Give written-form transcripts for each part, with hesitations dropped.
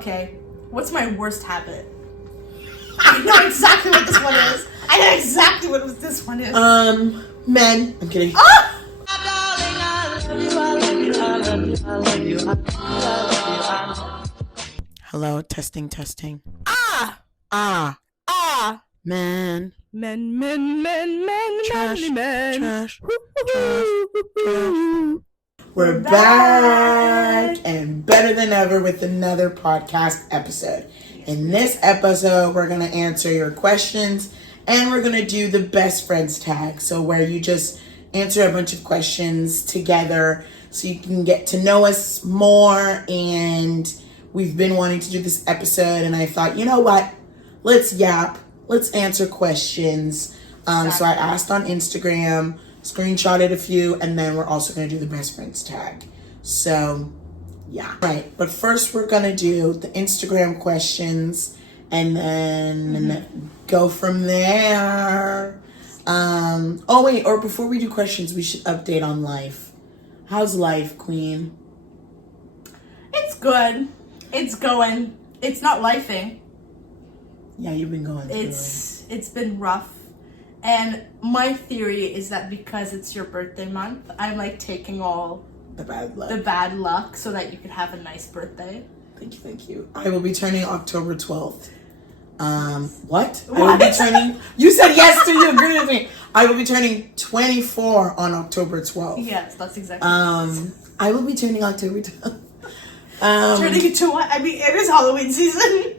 Okay, what's my worst habit? I know exactly what this one is. I know exactly what this one is. Men. I'm kidding. Ah! Hello, testing. Ah! Man. Men. Trash. Woo-hoo-hoo. We're back and better than ever with another podcast episode. In this episode, we're going to answer your questions and we're going to do the best friends tag. So where you just answer a bunch of questions together so you can get to know us more. And we've been wanting to do this episode and I thought, you know what? Let's yap. Let's answer questions. So I asked on Instagram, screenshotted a few, and then we're also going to do the best friends tag. So, yeah. Right. But first we're going to do the Instagram questions and then go from there. Or before we do questions, we should update on life. How's life, Queen? It's good. It's going. It's not lifing. Yeah, you've been going through It's been rough. And my theory is that because it's your birthday month, I'm like taking all the bad luck so that you could have a nice birthday. Thank you. I will be turning October 12th. What? I What? will be turning... You said yes to you. Agree with me. I will be turning 24 on October 12th. Yes, that's exactly I will be turning October 12th. turning into what? I mean, it is Halloween season.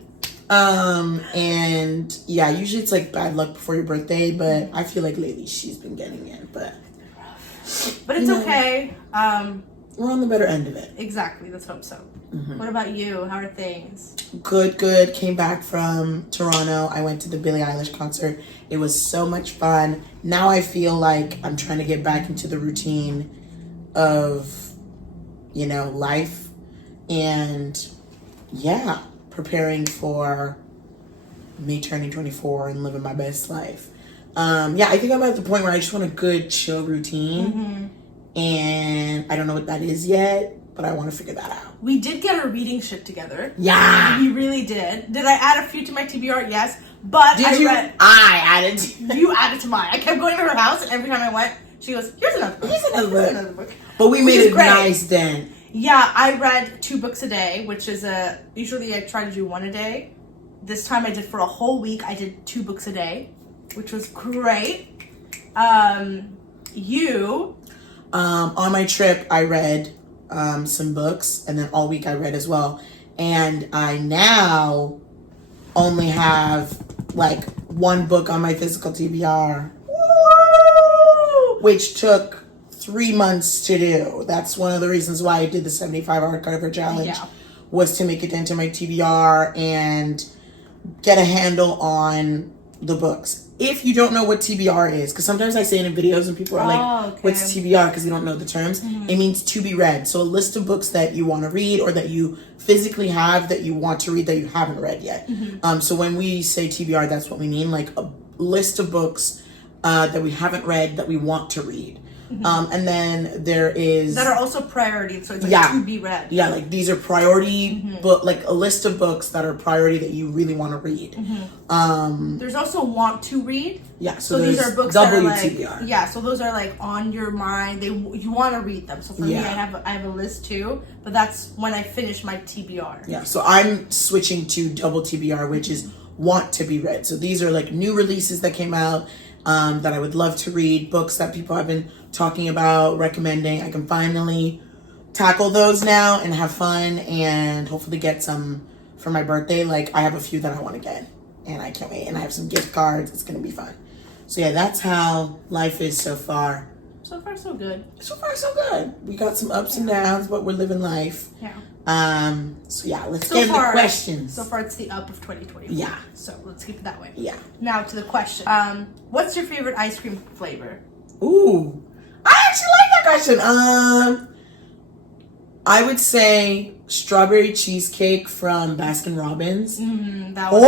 And yeah, usually it's like bad luck before your birthday, but I feel like lately she's been getting it, but it's okay. We're on the better end of it. Exactly, let's hope so. What about you? How are things? Good. Came back from Toronto. I went to the Billie Eilish concert. It was so much fun. Now I feel like I'm trying to get back into the routine of, life and yeah, preparing for me turning 24 and living my best life. I think I'm at the point where I just want a good chill routine. And I don't know what that is yet, but I want to figure that out. We did get our reading shit together. Yeah. We really did. Did I add a few to my TBR? Yes. But I added. You added to mine. I kept going to her house and every time I went, she goes, here's another book. Here's another book. But we made it nice then. Yeah, I read 2 books a day, which is usually I try to do 1 a day. This time I did for a whole week. I did 2 books a day, which was great. You? On my trip, I read some books, and then all week I read as well. And I now only have like 1 book on my physical TBR, which took 3 months to do. That's one of the reasons why I did the 75 hardcover challenge, was to make it into my TBR and get a handle on the books. If you don't know what TBR is, because sometimes I say it in videos and people are like, what's TBR? Because they don't know the terms. It means to be read. So a list of books that you want to read or that you physically have that you want to read that you haven't read yet. So when we say TBR, that's what we mean. Like a list of books that we haven't read that we want to read. And then there is... that are also priority, so it's like to be read. Yeah, like these are priority book, like a list of books that are priority that you really want to read. There's also want to read. Yeah, so these are books that are like... WTBR. Yeah, so those are like on your mind. You want to read them. So for me, I have a list too, but that's when I finish my TBR. Yeah, so I'm switching to double TBR, which is want to be read. So these are like new releases that came out that I would love to read, books that people have been talking about, recommending. I can finally tackle those now and have fun and hopefully get some for my birthday. Like I have a few that I want to get and I can't wait. And I have some gift cards. It's going to be fun. So yeah, that's how life is so far. So far, so good. So far, so good. We got some ups and downs, but we're living life. Yeah. So yeah, let's get into the questions. So far, it's the up of 2024. Yeah. So let's keep it that way. Yeah. Now to the question. What's your favorite ice cream flavor? Ooh, I actually like that question. I would say strawberry cheesecake from Baskin Robbins. That was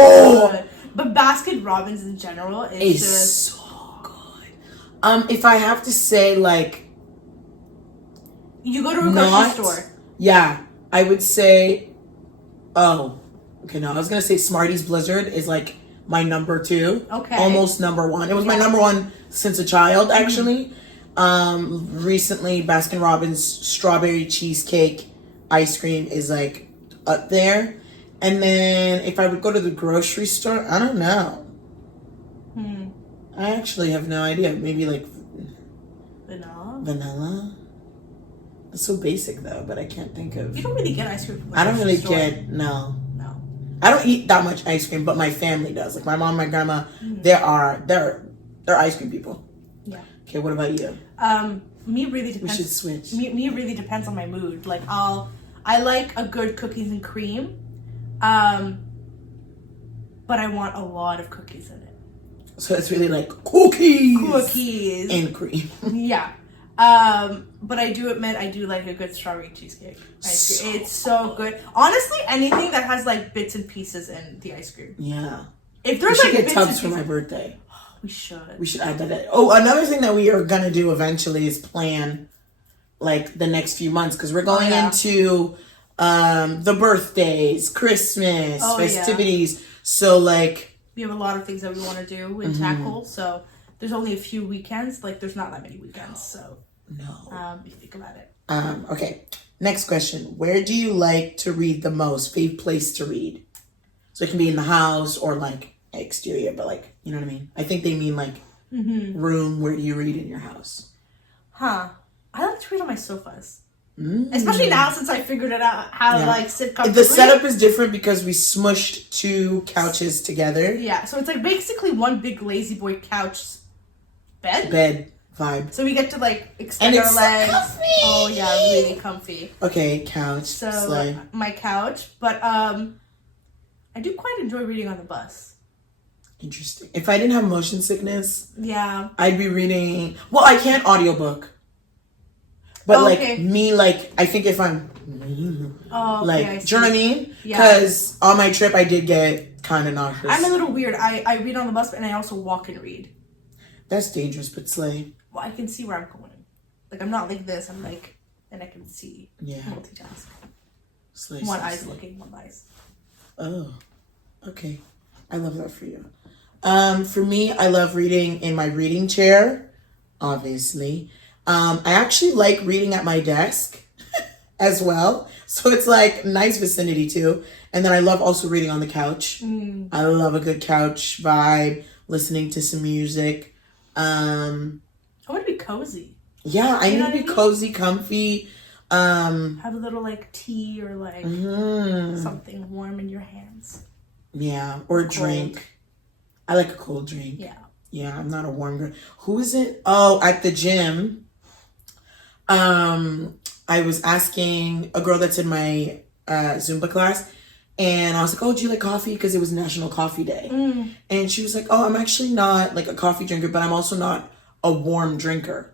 good. But Baskin Robbins in general is just so good. If I have to say, like, you go to a grocery store. Yeah, I would say, Okay, no, I was gonna say Smarties Blizzard is like my number 2. Okay. Almost number 1. It was my number 1 since a child, actually. Recently, Baskin Robbins strawberry cheesecake ice cream is like up there. And then if I would go to the grocery store, I don't know. I actually have no idea. Maybe like vanilla. It's so basic though, but I can't think of. You don't really get ice cream from the I don't really grocery store. get no. I don't eat that much ice cream, but my family does. Like my mom, my grandma, they're ice cream people. Yeah. Okay, what about you? Me really depends. We should switch. Me really depends on my mood. Like I like a good cookies and cream, but I want a lot of cookies in it. So it's really like cookies and cream. Yeah. But I do admit I do like a good strawberry cheesecake ice cream. It's so good. Honestly, anything that has like bits and pieces in the ice cream. Yeah. If there's we like should bits get and tubs for pieces, my birthday. we should. We should add that. Oh, another thing that we are gonna do eventually is plan like the next few months because we're going into the birthdays, Christmas, festivities. Yeah. So like we have a lot of things that we want to do and tackle. So there's only a few weekends. Like there's not that many weekends. So no. You think about it. Okay. Next question. Where do you like to read the most? Favorite place to read? So it can be in the house or like exterior, but like, you know what I mean? I think they mean like room. Where do you read in your house? I like to read on my sofas. Especially now since I figured it out how to like sit comfortably. The setup is different because we smushed 2 couches together. Yeah, so it's like basically one big lazy boy couch bed vibe. So we get to like extend our legs. So comfy. Oh yeah, really comfy. Okay, couch. So my couch, but I do quite enjoy reading on the bus. Interesting. If I didn't have motion sickness, I'd be reading. Well, I can't audiobook. But I think if I'm like, do you know what I mean? Because on my trip I did get kind of nauseous. I'm a little weird. I read on the bus, and I also walk and read. That's dangerous, but slay. Well, I can see where I'm going. Like I'm not like this. I'm like, and I can see. Yeah. Multitask. Slay. One eye's looking, one eye's. Oh, okay. I love that for you. For me, I love reading in my reading chair, obviously. I actually like reading at my desk as well. So it's like nice vicinity too. And then I love also reading on the couch. I love a good couch vibe, listening to some music. I want to be cozy. Yeah, I need to be cozy, comfy. Have a little like tea or like something warm in your hands. Yeah, or a drink. I like a cold drink. Yeah. Yeah, I'm not a warm girl. Who is it? Oh, at the gym. I was asking a girl that's in my Zumba class, and I was like, oh, do you like coffee? Because it was National Coffee Day. And she was like, oh, I'm actually not like a coffee drinker, but I'm also not a warm drinker.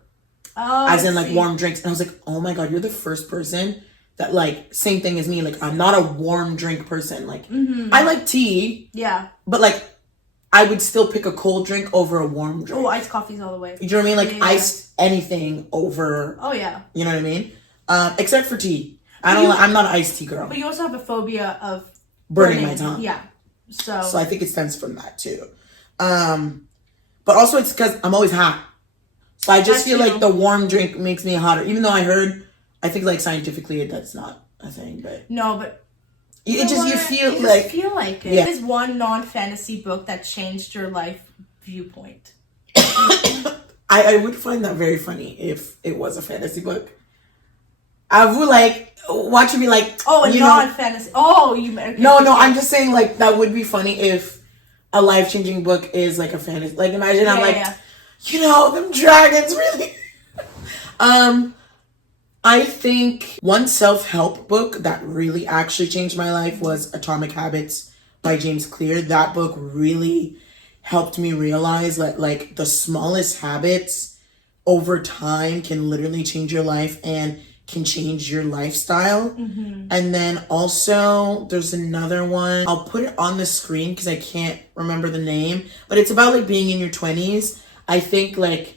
Oh, as in like warm drinks. And I was like, oh my God, you're the first person that like, same thing as me. Like, I'm not a warm drink person. Like, I like tea. Yeah. But like, I would still pick a cold drink over a warm drink. Oh, iced coffees all the way. You know what I mean? Like iced anything over. Oh yeah. You know what I mean? Except for tea. I'm not an iced tea girl. But you also have a phobia of burning my tongue. Yeah. So I think it stems from that too. But also it's because I'm always hot. So I just feel like the warm drink makes me hotter. Even though I think like scientifically that's not a thing, but no, but. You feel like it. Yeah. What is one non-fantasy book that changed your life viewpoint? I would find that very funny if it was a fantasy book. I would like watching me like non-fantasy. Oh, you no. I'm just saying like that would be funny if a life-changing book is like a fantasy. Like imagine them dragons really. I think one self-help book that really actually changed my life was Atomic Habits by James Clear. That book really helped me realize that like the smallest habits over time can literally change your life and can change your lifestyle. And then also there's another one. I'll put it on the screen because I can't remember the name, but it's about like being in your 20s. I think like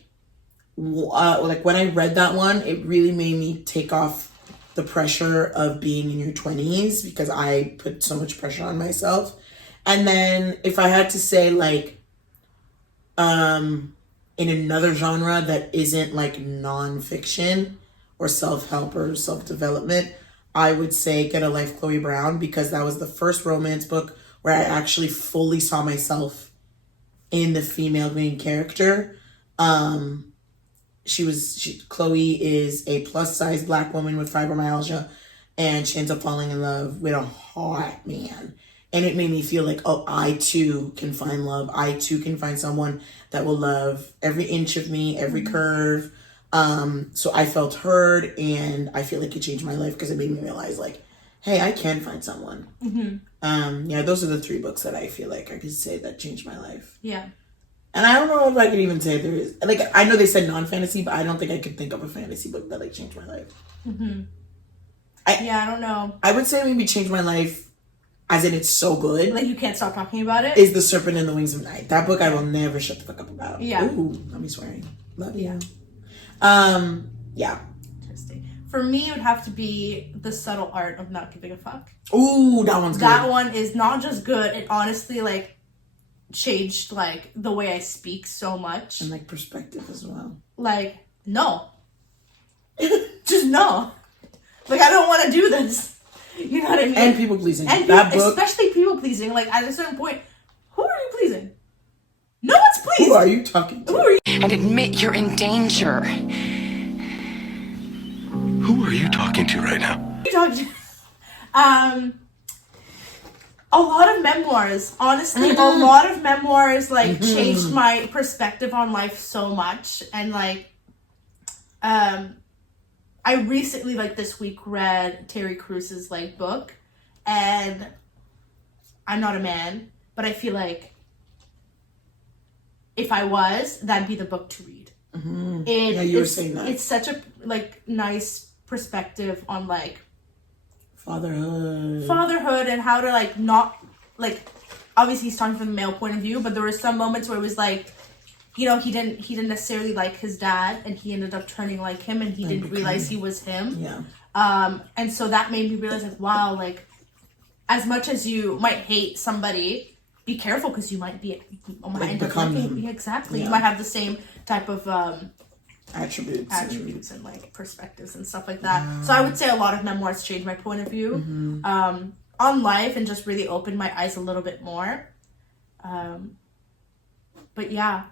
when I read that one, it really made me take off the pressure of being in your 20s because I put so much pressure on myself. And then if I had to say like in another genre that isn't like nonfiction or self-help or self-development, I would say Get a Life, Chloe Brown, because that was the first romance book where I actually fully saw myself in the female main character. Chloe is a plus-size Black woman with fibromyalgia, and she ends up falling in love with a hot man. And it made me feel like, oh, I too can find love. I too can find someone that will love every inch of me, every curve. So I felt heard, and I feel like it changed my life because it made me realize, like, hey, I can find someone. Yeah, those are the 3 books that I feel like I could say that changed my life. Yeah. And I don't know if I could even say there is, like, I know they said non-fantasy, but I don't think I could think of a fantasy book that, like, changed my life. I don't know. I would say maybe changed my life, as in it's so good. Like, you can't stop talking about it? Is The Serpent and the Wings of Night. That book I will never shut the fuck up about. Yeah. Ooh, let me swearing. Love you. Yeah. Interesting. For me, it would have to be The Subtle Art of Not Giving a Fuck. Ooh, that one's good. That one is not just good, it honestly, like, changed, like, the way I speak so much. And, like, perspective as well. Like, no. Just no. Like, I don't want to do this. You know what I mean? And people pleasing. And especially people pleasing. Like, at a certain point, who are you pleasing? No one's pleased. Who are you talking to? Who are you? And admit you're in danger. Who are you talking to right now? Who are you talking to? A lot of memoirs. Honestly, a lot of memoirs, like, changed my perspective on life so much. And, like, I recently, like, this week read Terry Cruz's, like, book, and I'm not a man, but I feel like if I was, that'd be the book to read. Yeah, you were saying that. It's such a, like, nice perspective on, like, fatherhood and how to, like, not, like, obviously he's talking from the male point of view, but there were some moments where it was like, you know, he didn't necessarily like his dad, and he ended up turning like him, and he didn't realize he was him. Yeah. And so that made me realize, like, wow, like, as much as you might hate somebody, be careful, because you might end up liking. Yeah, exactly. Yeah. You might have the same type of attributes and like perspectives and stuff like that. Wow. So I would say a lot of memoirs changed my point of view on life, and just really opened my eyes a little bit more. But yeah.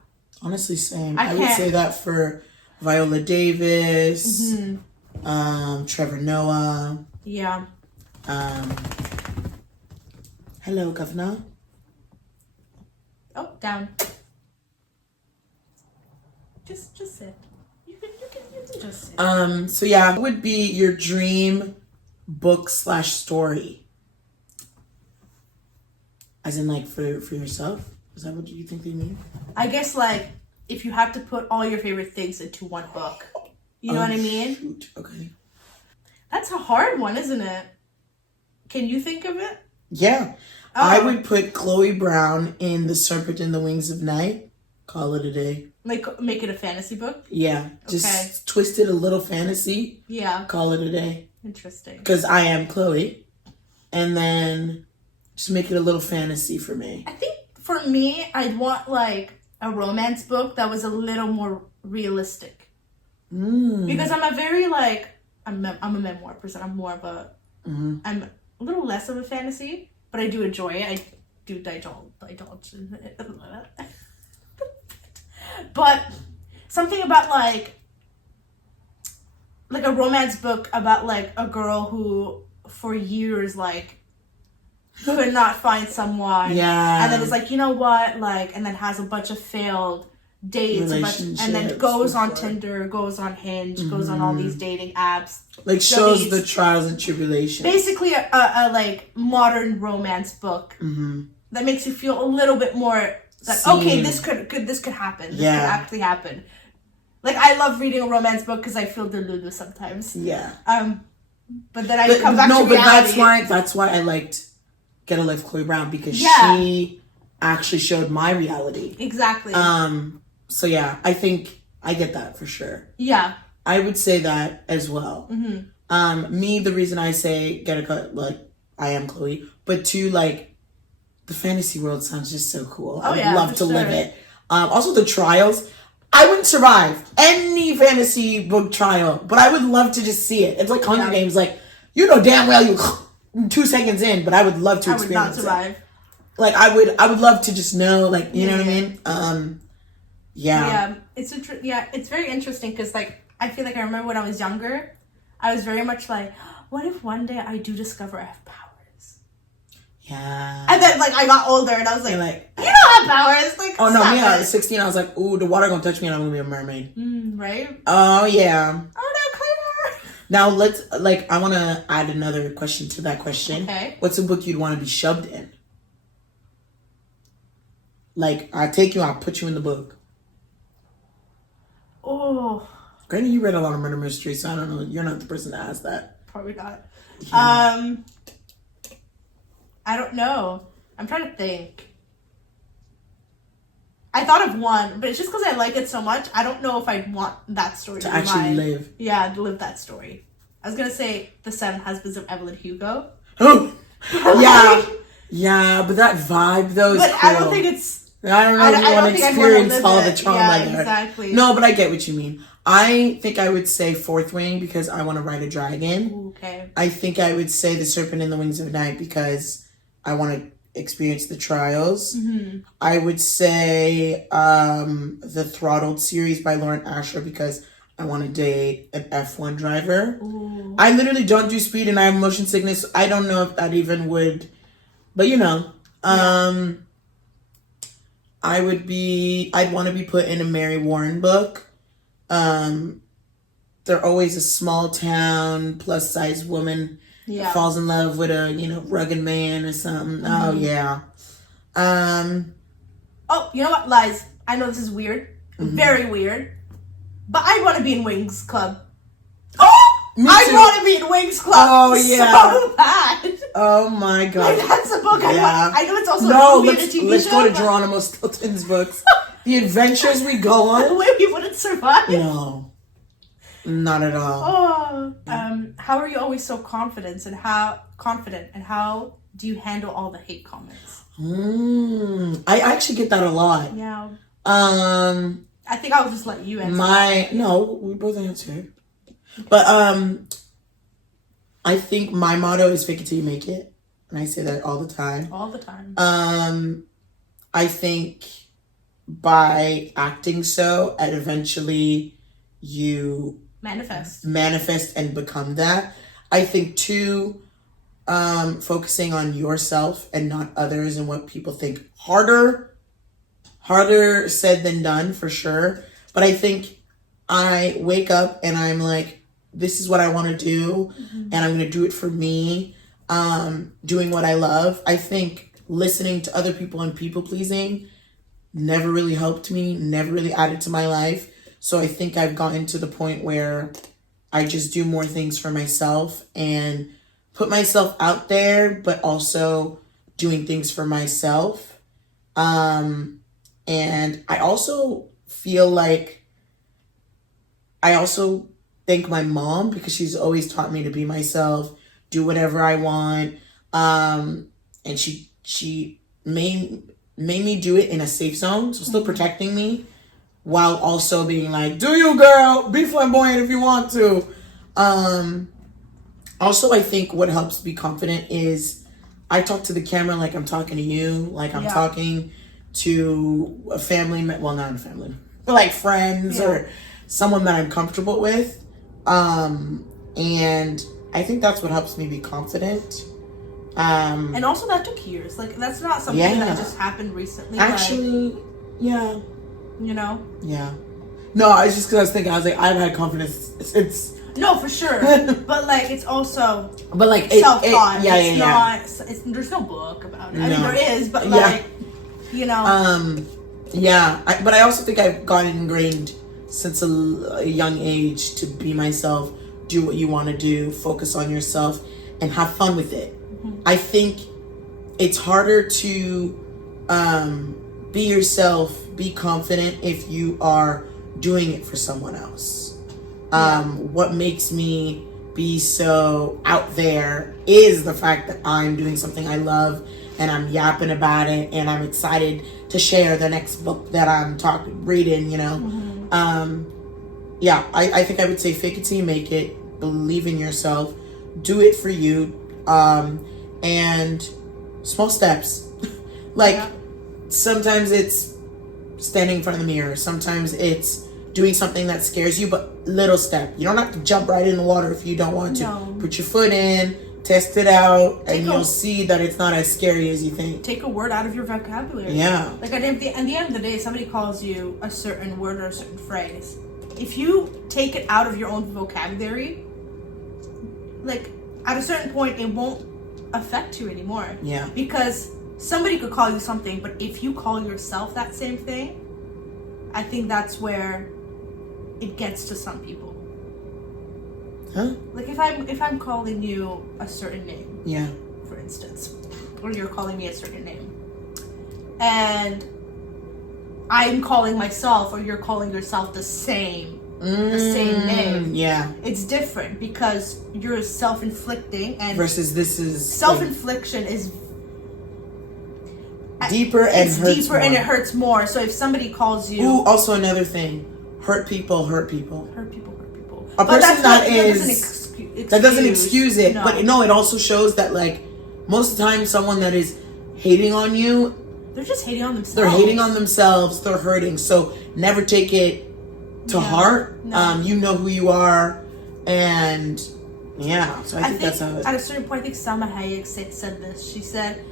Honestly, same. I would say that for Viola Davis, Trevor Noah. Yeah. Hello, Governor. Oh, down. Just sit. You can just sit. So yeah, what would be your dream book/story? As in, like, for yourself? Is that what you think they mean? I guess, like, if you have to put all your favorite things into one book. You know what I mean? Shoot. Okay. That's a hard one, isn't it? Can you think of it? Yeah. I would put Chloe Brown in The Serpent and the Wings of Night. Call it a day. Like, make it a fantasy book? Yeah. Just twist it a little fantasy. Yeah. Call it a day. Interesting. Because I am Chloe. And then just make it a little fantasy for me. I think for me, I'd want, like, a romance book that was a little more realistic. Because I'm a very, like, I'm a memoir person. I'm more of a, I'm a little less of a fantasy, but I do enjoy it. I do indulge in it. But something about, like a romance book about, like, a girl who for years, like, could not find someone. Yeah. And then it's like, you know what? Like, and then has a bunch of failed dates. And then goes on Tinder, goes on Hinge, goes on all these dating apps. Like, shows the trials and tribulations. Basically a like, modern romance book that makes you feel a little bit more like, okay, this could happen. This could actually happen. Like, I love reading a romance book because I feel delulu sometimes. Yeah. But then I come back to reality. That's why I liked Get a Life, Chloe Brown, because she actually showed my reality. Exactly. So yeah, I think I get that for sure. Yeah. I would say that as well. Me, the reason I say get a cut, like, I am Chloe, but two, like, the fantasy world sounds just so cool. I would love to live it. Also, the trials. I wouldn't survive any fantasy book trial, but I would love to just see it. It's like Hunger Games, like, you know damn well you 2 seconds in, but I would love to experience it. I would not survive. Like, I would love to just know, like, you know what I mean? Yeah, it's very interesting because, like, I feel like I remember when I was younger, I was very much like, what if one day I do discover I have powers? Yeah. And then, like, I got older and I was like, you don't have powers. Like, oh, no, me, I was 16. I was like, ooh, the water gonna touch me and I'm gonna be a mermaid. Right? Oh, yeah. Oh, no, Claire. Now, let's, like, I want to add another question to that question. Okay. What's a book you'd want to be shoved in? Like, I take you, I'll put you in the book. Oh. Granny, you read a lot of murder mysteries, so I don't know. You're not the person to ask that. Probably not. Yeah. I don't know. I'm trying to think. I thought of one, but it's just because I like it so much. I don't know if I'd want that story to actually live. Yeah, to live that story. I was gonna say The 7 Husbands of Evelyn Hugo. Oh, yeah, yeah, but that vibe though is but cool. I don't think it's. I don't know if you want to experience all the trauma there. Exactly. No, but I get what you mean. I think I would say Fourth Wing because I want to ride a dragon. Ooh, okay. I think I would say The Serpent and the Wings of Night because I want to experience the trials. Mm-hmm. I would say the Throttled series by Lauren Asher because I want to date an F1 driver. Ooh. I literally don't do speed and I have motion sickness. I don't know if that even would, but you know, I'd want to be put in a Mary Warren book. They're always a small town plus size woman falls in love with a, rugged man or something. Mm-hmm. Oh yeah. Oh, you know what, Liz? I know this is weird. Mm-hmm. Very weird. But I want to be in Wings Club. Oh! I want to be in Wings Club. Oh, yeah. So bad. Oh, my God. Like, that's a book I want. I know it's also a movie and a TV let's show. Go to Geronimo Stilton's books. The adventures we go on. The way we wouldn't survive. No. Not at all. Oh. How are you always so confident and how do you handle all the hate comments? I actually get that a lot. Yeah. I think I'll just let you answer. No, we both answer. But I think my motto is fake it till you make it. And I say that all the time. All the time. I think by acting so, and eventually you manifest and become that. I think too, focusing on yourself and not others and what people think. Harder said than done for sure. But I think I wake up and I'm like, this is what I want to do. Mm-hmm. And I'm going to do it for me. Doing what I love. I think listening to other people and people pleasing never really helped me, never really added to my life. So I think I've gotten to the point where I just do more things for myself and put myself out there, but also doing things for myself. And I also feel like I also thank my mom because she's always taught me to be myself, do whatever I want. And she made me do it in a safe zone, so still protecting me while also being like, do you, girl, be flamboyant if you want to. Also, I think what helps be confident is I talk to the camera like I'm talking to you, like I'm talking to a family, well, not a family, but like friends or someone that I'm comfortable with. And I think that's what helps me be confident. And also that took years. Like, that's not something that just happened recently. Actually, yeah. You know? Yeah. No, it's just because I was thinking, I've had confidence since. No, for sure. But, like, it's also self-taught. There's no book about it. No. I mean, there is, but, like, you know. But I also think I've gotten ingrained since a young age to be myself, do what you want to do, focus on yourself, and have fun with it. Mm-hmm. I think it's harder to be yourself, be confident if you are doing it for someone else. What makes me be so out there is the fact that I'm doing something I love and I'm yapping about it and I'm excited to share the next book that I'm reading, you know. Yeah, I think I would say fake it till you make it, believe in yourself, do it for you, and small steps. Like, sometimes it's standing in front of the mirror, sometimes it's doing something that scares you, but little step. You don't have to jump right in the water if you don't want to. No. Put your foot in, test it out, and you'll see that it's not as scary as you think. Take a word out of your vocabulary. Yeah. Like at the end of the day, somebody calls you a certain word or a certain phrase. If you take it out of your own vocabulary, like at a certain point, it won't affect you anymore. Yeah. Because somebody could call you something, but if you call yourself that same thing, I think that's where it gets to some people. Huh? Like if I'm calling you a certain name, Yeah. for instance, or you're calling me a certain name, and I'm calling myself or you're calling yourself the same name. Yeah. It's different because you're self-inflicting, and Versus this is self-infliction is deeper and it's hurts deeper more. and it hurts more. So if somebody calls you, Ooh, also another thing. Hurt people hurt people. hurt people. A But person that doesn't excuse it. No. But no, it also shows that, like, most of the time someone that is hating on you, they're just hating on themselves. they're hating on themselves, they're hurting. So never take it to heart. No. You know who you are, and yeah. So I think that's how it. At a certain point, I think Salma Hayek said this. She said,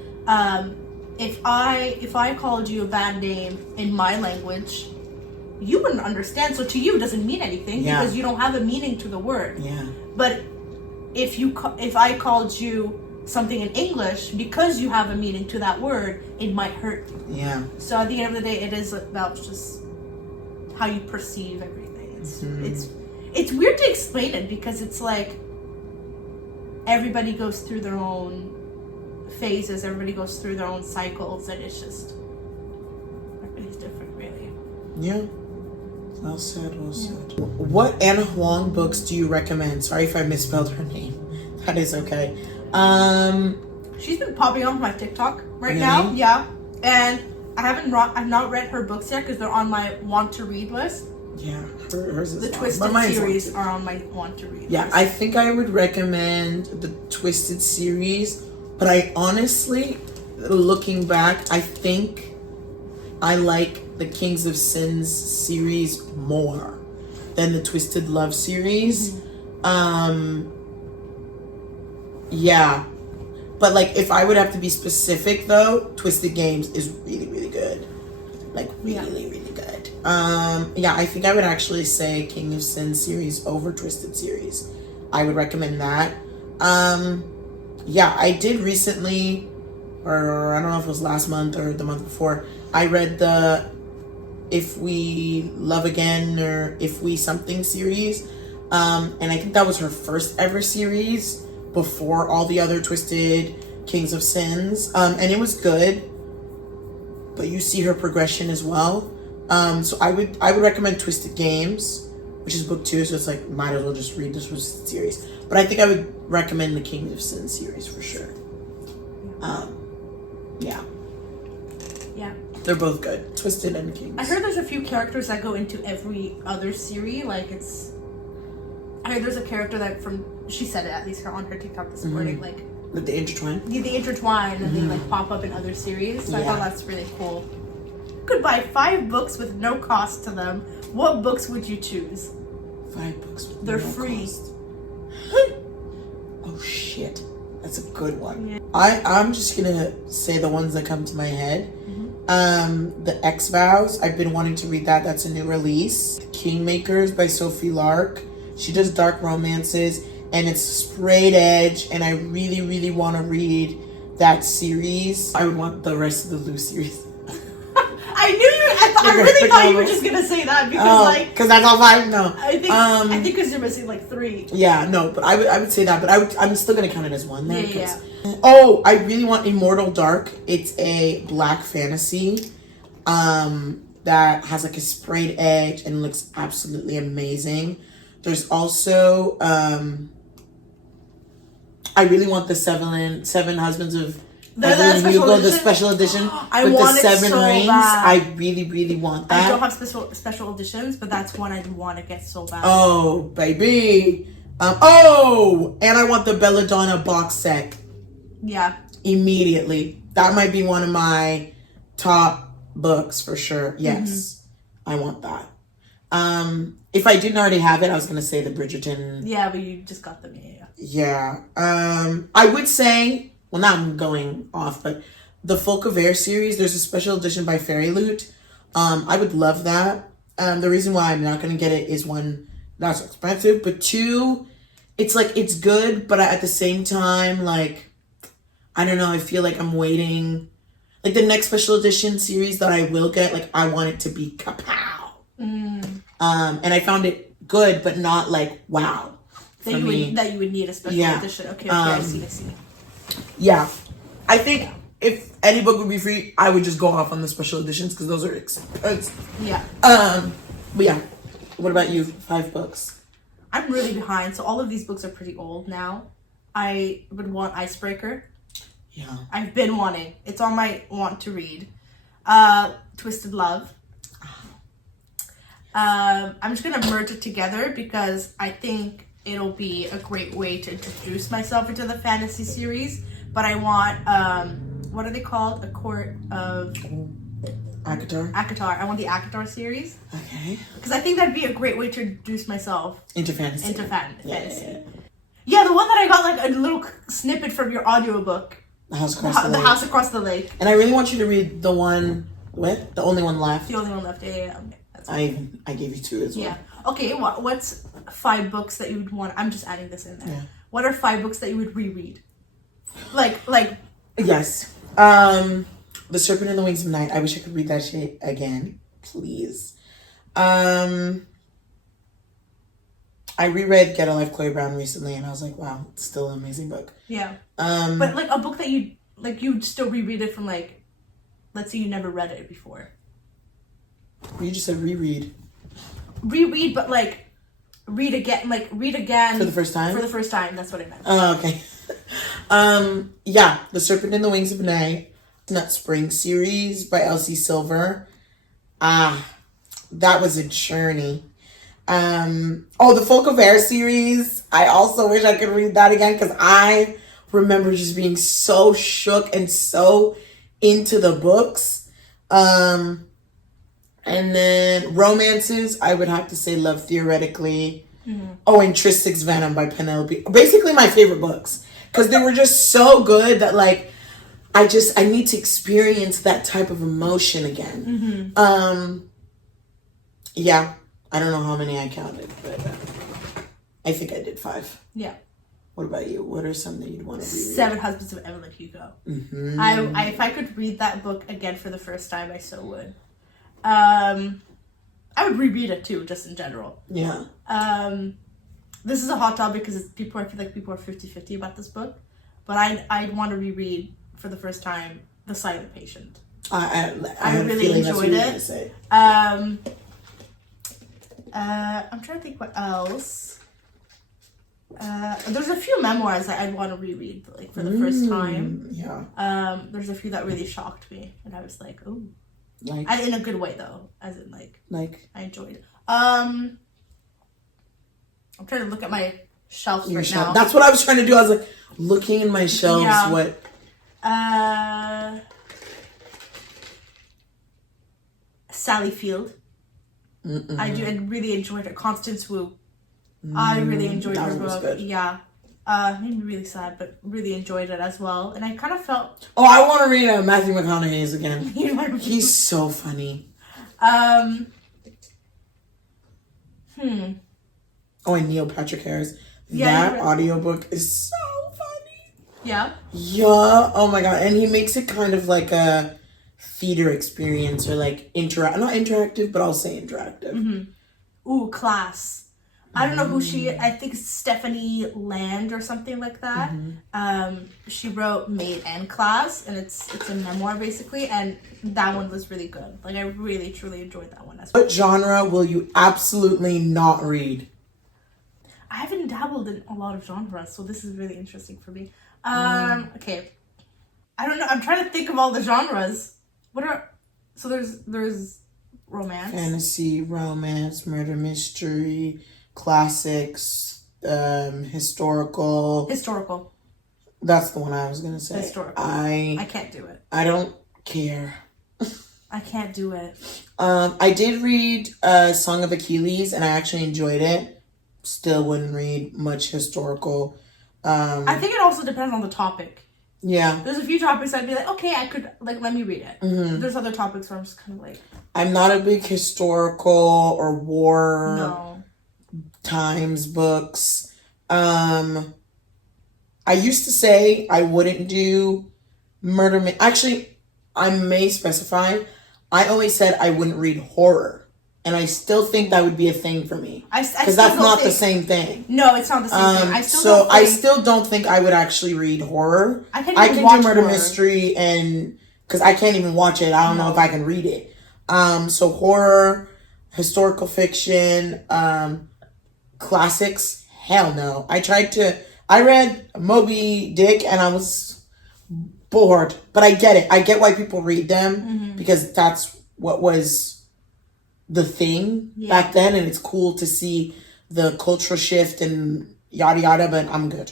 if I called you a bad name in my language, you wouldn't understand. So to you, it doesn't mean anything because you don't have a meaning to the word. Yeah. But if I called you something in English, because you have a meaning to that word, it might hurt you. Yeah. So at the end of the day, it is about just how you perceive everything. It's weird to explain it because it's like everybody goes through their own phases, everybody goes through their own cycles, and it's just everybody's different, really. Yeah. Well said, well said. What Anna Huang books do you recommend? Sorry if I misspelled her name. That is okay. She's been popping on my TikTok right Really? now. Yeah. And I've not read her books yet because they're on my want to read list. Yeah, hers is The long. Twisted But mine's series long, too. are on my want to read Yeah, list. I think I would recommend the Twisted series, but I honestly, looking back, I think I like the Kings of Sins series more than the Twisted Love series. Yeah. But like, if I would have to be specific though, Twisted Games is really, really good. Like, really, really good. Yeah, I think I would actually say King of Sin series over Twisted series. I would recommend that. Yeah, I did recently, or I don't know if it was last month or the month before, I read the If We Love Again or If We Something series. And I think that was her first ever series before all the other Twisted Kings of Sins. And it was good, but you see her progression as well. So I would recommend Twisted Games, which is book 2, so it's like, might as well just read this Twisted series. But I think I would recommend the Kings of Sin series for sure. Yeah. Yeah. They're both good. Twisted and Kings. I heard there's a few characters that go into every other series. Like I heard there's a character that she said it at least on her TikTok this morning, like They intertwine? they intertwine and they like pop up in other series. So I Yeah. thought that's really cool. You could buy 5 books with no cost to them. What books would you choose? 5 books. With They're no free. cost. Oh shit. That's a good one. Yeah. I'm just gonna say the ones that come to my head. The X Vows. I've been wanting to read that. That's a new release. Kingmakers by Sophie Lark. She does dark romances and it's straight edge, and I really, really want to read that series. I would want the rest of the Lou series. I knew you. I really thought you were just gonna say that because because that's all 5. No, I think because you're missing like 3. Yeah, no, but I would say that, but I'm still gonna count it as one then. Yeah. Oh, I really want Immortal Dark. It's a black fantasy that has like a sprayed edge and looks absolutely amazing. There's also I really want the seven husbands of The Evelyn special Hugo, the edition? special edition I with want the it 7 so rings. bad. I really, really want that. I don't have special editions, but that's one I want to get so bad. Oh, baby. And I want the Belladonna box set. Yeah. Immediately. That might be one of my top books for sure. Yes. I want that. If I didn't already have it, I was going to say the Bridgerton. Yeah, but you just got them. Yeah. Yeah. I would say, well, now I'm going off, but the Folk of Air series, there's a special edition by Fairy Loot. I would love that. The reason why I'm not going to get it is, one, that's expensive, but two, it's like, it's good, but at the same time, like, I don't know, I feel like I'm waiting. Like, the next special edition series that I will get, like, I want it to be kapow. And I found it good, but not like, wow. That you would need a special edition. Okay, I see. Yeah. I think if any book would be free, I would just go off on the special editions because those are expensive. Yeah. But yeah. What about you? 5 books? I'm really behind, so all of these books are pretty old now. I would want Icebreaker. Yeah. I've been wanting. It's on my want to read. Twisted Love. I'm just gonna merge it together because I think it'll be a great way to introduce myself into the fantasy series. But I want what are they called? A Court of ACOTAR. I want the ACOTAR series. Okay. Because I think that'd be a great way to introduce myself Into fantasy. fantasy. Yeah, the one that I got like a little snippet from your audiobook. The House Across the Lake. The House Across the Lake. And I really want you to read the one with the only one left. The only one left. Yeah. Okay. I gave you 2 as well. Yeah. Okay. What's 5 books that you would want? I'm just adding this in there. Yeah. What are 5 books that you would reread? Like. Yes. The Serpent and the Wings of Night. I wish I could read that shit again, please. I reread Get a Life, Chloe Brown recently, and I was like, wow, it's still an amazing book. Yeah. But like a book that you'd still reread it from, like, let's say you never read it before. You just said reread. Reread, but like read again For the first time? For the first time, that's what I meant. Oh, okay. Yeah, The Serpent and the Wings of Night, Nut Spring series by Elsie Silver. That was a journey. The Folk of Air series. I also wish I could read that again because I remember just being so shook and so into the books. And then romances, I would have to say Love Theoretically. Mm-hmm. Oh, and Tristic's Venom by Penelope. Basically my favorite books. Because they were just so good that, like, I need to experience that type of emotion again. Mm-hmm. Yeah. I don't know how many I counted, but I think I did 5. Yeah. What about you? What are some that you'd want to read? 7 Husbands of Evelyn Hugo. Mm-hmm. I if I could read that book again for the first time, I so would. I would reread it too, just in general. Yeah. This is a hot topic because I feel like people are 50-50 about this book. But I'd want to reread for the first time The Silent Patient. I really enjoyed it. I'm trying to think what else. There's a few memoirs that I'd want to reread, like, for the first time. Yeah. There's a few that really shocked me, and I was like, "Oh," like, in a good way though, as in like I enjoyed it. I'm trying to look at my shelves right now. That's what I was trying to do. I was like looking in my shelves. Yeah. What? Sally Field. I really enjoyed her. Constance Wu. I really enjoyed her book. Good. Yeah. Made me really sad, but really enjoyed it as well. And I kind of felt... Oh, I want to read Matthew McConaughey's again. You know what I mean? He's so funny. Oh, and Neil Patrick Harris. Yeah, that audiobook is so funny. Yeah? Yeah. Oh my god. And he makes it kind of like a theater experience, or like not interactive, but I'll say interactive. Mm-hmm. Ooh, Class. I don't know who she is. I think it's Stephanie Land or something like that. Mm-hmm. She wrote Maid and Class, and it's a memoir basically, and that one was really good. Like, I really truly enjoyed that one as well. What genre will you absolutely not read? I haven't dabbled in a lot of genres, so this is really interesting for me. Okay. I don't know. I'm trying to think of all the genres. So there's romance. Fantasy, romance, murder mystery, classics, historical. Historical. That's the one I was gonna say. Historical. I can't do it. I don't care. I can't do it. I did read Song of Achilles and I actually enjoyed it. Still wouldn't read much historical. I think it also depends on the topic. Yeah. There's a few topics I'd be like, okay, I could, like, let me read it. Mm-hmm. There's other topics where I'm just kind of like... I'm not a big historical or war times books. I used to say I wouldn't do murder... Actually, I may specify. I always said I wouldn't read horror. And I still think that would be a thing for me. Because that's not the same thing. No, it's not the same thing. I still don't think I would actually read horror. I can do murder mystery and... Because I can't even watch it. I don't know if I can read it. So horror, historical fiction, classics, hell no. I read Moby Dick and I was bored. But I get it. I get why people read them because that's what was the thing back then, and it's cool to see the cultural shift and yada yada, but I'm good.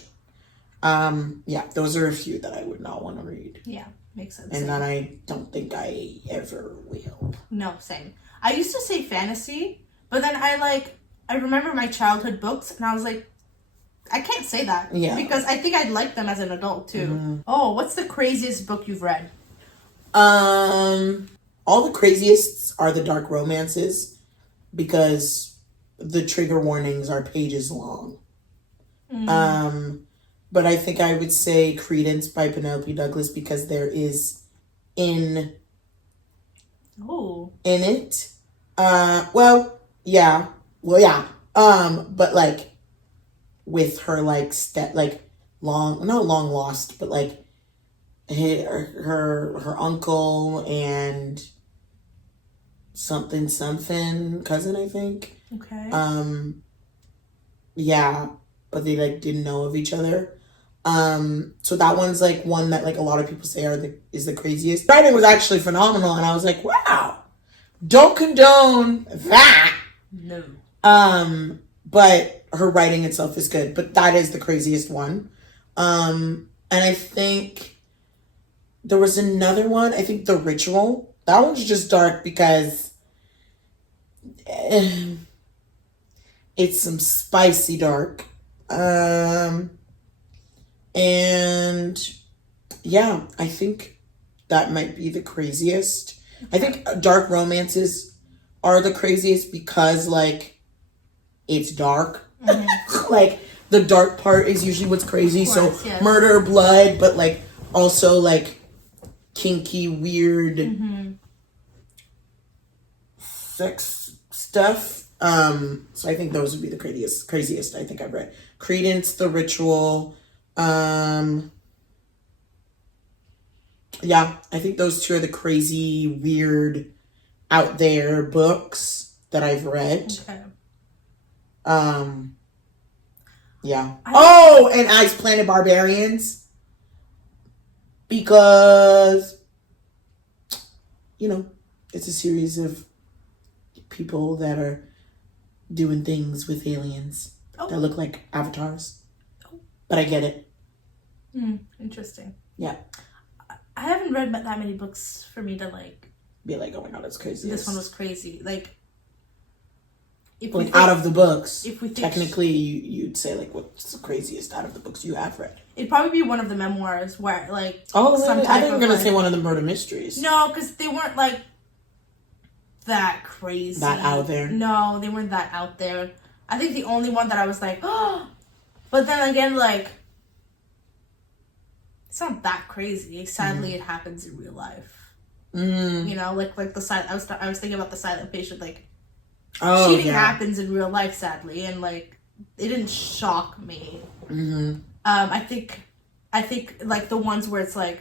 Those are a few that I would not want to read. Yeah, makes sense. And that I don't think I ever will. No, same. I used to say fantasy, but then I remember my childhood books, and I was like, I can't say that. Yeah. Because I think I'd like them as an adult, too. Mm-hmm. Oh, what's the craziest book you've read? All the craziest are the dark romances because the trigger warnings are pages long. But I think I would say Credence by Penelope Douglas because there is in it. But like with her not long lost, but like her uncle and something cousin, I think. Okay. But they didn't know of each other. So that one's one that a lot of people say is the craziest. Writing was actually phenomenal, and I was like, wow, don't condone that. No. But her writing itself is good. But that is the craziest one. And I think there was another one. I think The Ritual. That one's just dark because it's some spicy dark. And yeah, I think that might be the craziest. I think dark romances are the craziest because it's dark. Mm-hmm. The dark part is usually what's crazy. Course, so yes. Murder, blood, but also kinky, weird sex stuff. So I think those would be the craziest I think I've read. Credence, The Ritual. I think those two are the crazy, weird, out there books that I've read. Okay. And Ice Planet Barbarians. Because, it's a series of people that are doing things with aliens that look like avatars. But I get it. Interesting. Yeah. I haven't read that many books for me to be like, oh my god, that's crazy. This one was crazy. Out of the books, if we think technically you'd say what's the craziest out of the books you have read? It'd probably be one of the memoirs where I think you're gonna say one of the murder mysteries. No, because they weren't that crazy. That out there. No, they weren't that out there. I think the only one that I was like, oh, but then again, it's not that crazy. Sadly, it happens in real life. Like the silent. I was thinking about the silent patient. Cheating happens in real life, sadly, and it didn't shock me. I think the ones where it's I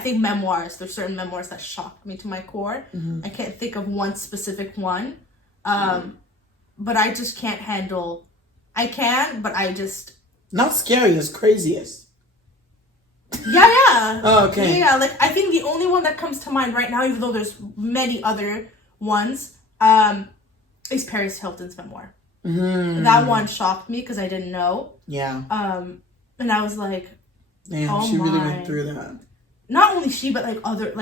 think memoirs. There's certain memoirs that shocked me to my core. I can't think of one specific one, but I just can't handle I can, but I just... Not scariest, craziest. Yeah. Oh, okay. Yeah, like, I think the only one that comes to mind right now, even though there's many other ones, is Paris Hilton's memoir. That one shocked me because I didn't know. Yeah. And I was like, damn, she really went through that. Not only she, but other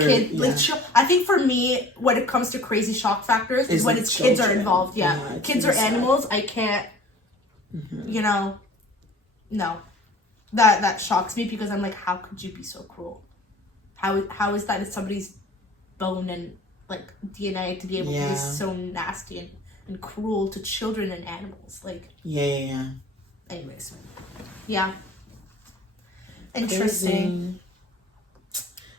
kids. Yeah. Like, I think for me, when it comes to crazy shock factors, is when it's kids are involved. Yeah, kids or animals. I can't. No. That shocks me because I'm like, how could you be so cruel? How is that in somebody's bone and like DNA to be able to be so nasty and cruel to children and animals? Like, yeah. Anyways, yeah. Interesting. Crazy.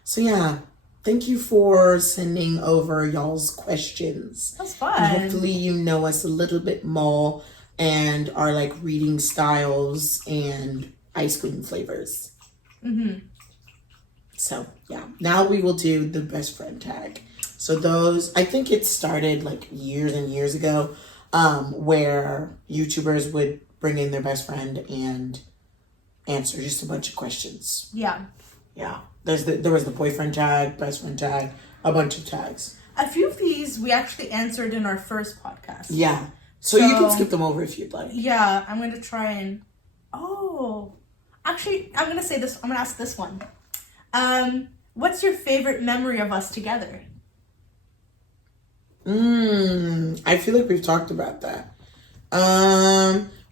So yeah, thank you for sending over y'all's questions. That's fun. And hopefully you know us a little bit more and our like reading styles and ice cream flavors. So yeah, now we will do the best friend tag. So those, I think it started like years and years ago, where YouTubers would bring in their best friend and answer just a bunch of questions. Yeah. There was the boyfriend tag, best friend tag, a bunch of tags. A few of these we actually answered in our first podcast. Yeah. So you can skip them over if you'd like. Yeah, I'm going to try and... Actually, I'm going to say this. I'm going to ask this one. What's your favorite memory of us together? I feel like we've talked about that.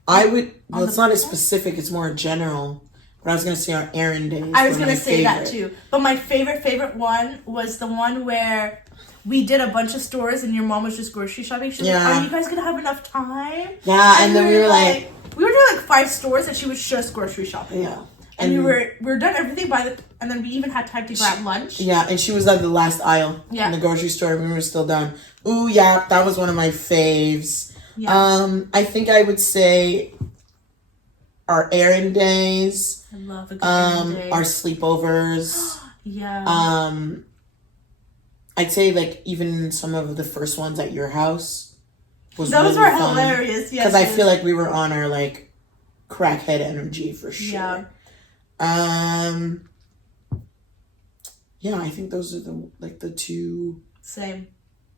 It's not as specific, it's more general. But I was going to say our errand days. I was going to say that too. But my favorite one was the one where we did a bunch of stores and your mom was just grocery shopping. She was like, are you guys going to have enough time? Yeah, and then we were like... We were doing like 5 stores and she was just grocery shopping. Yeah. And we were done everything and then we even had time to grab lunch. Yeah, and she was at the last aisle in the grocery store and we were still done. Ooh, yeah, that was one of my faves. Yeah. I think I would say our errand days. I love a good errand day. Our sleepovers. Yeah. I'd say like even some of the first ones at your house was those really were fun. Hilarious. Yes, because I feel like we were on our like crackhead energy for sure. Yeah, I think those are the two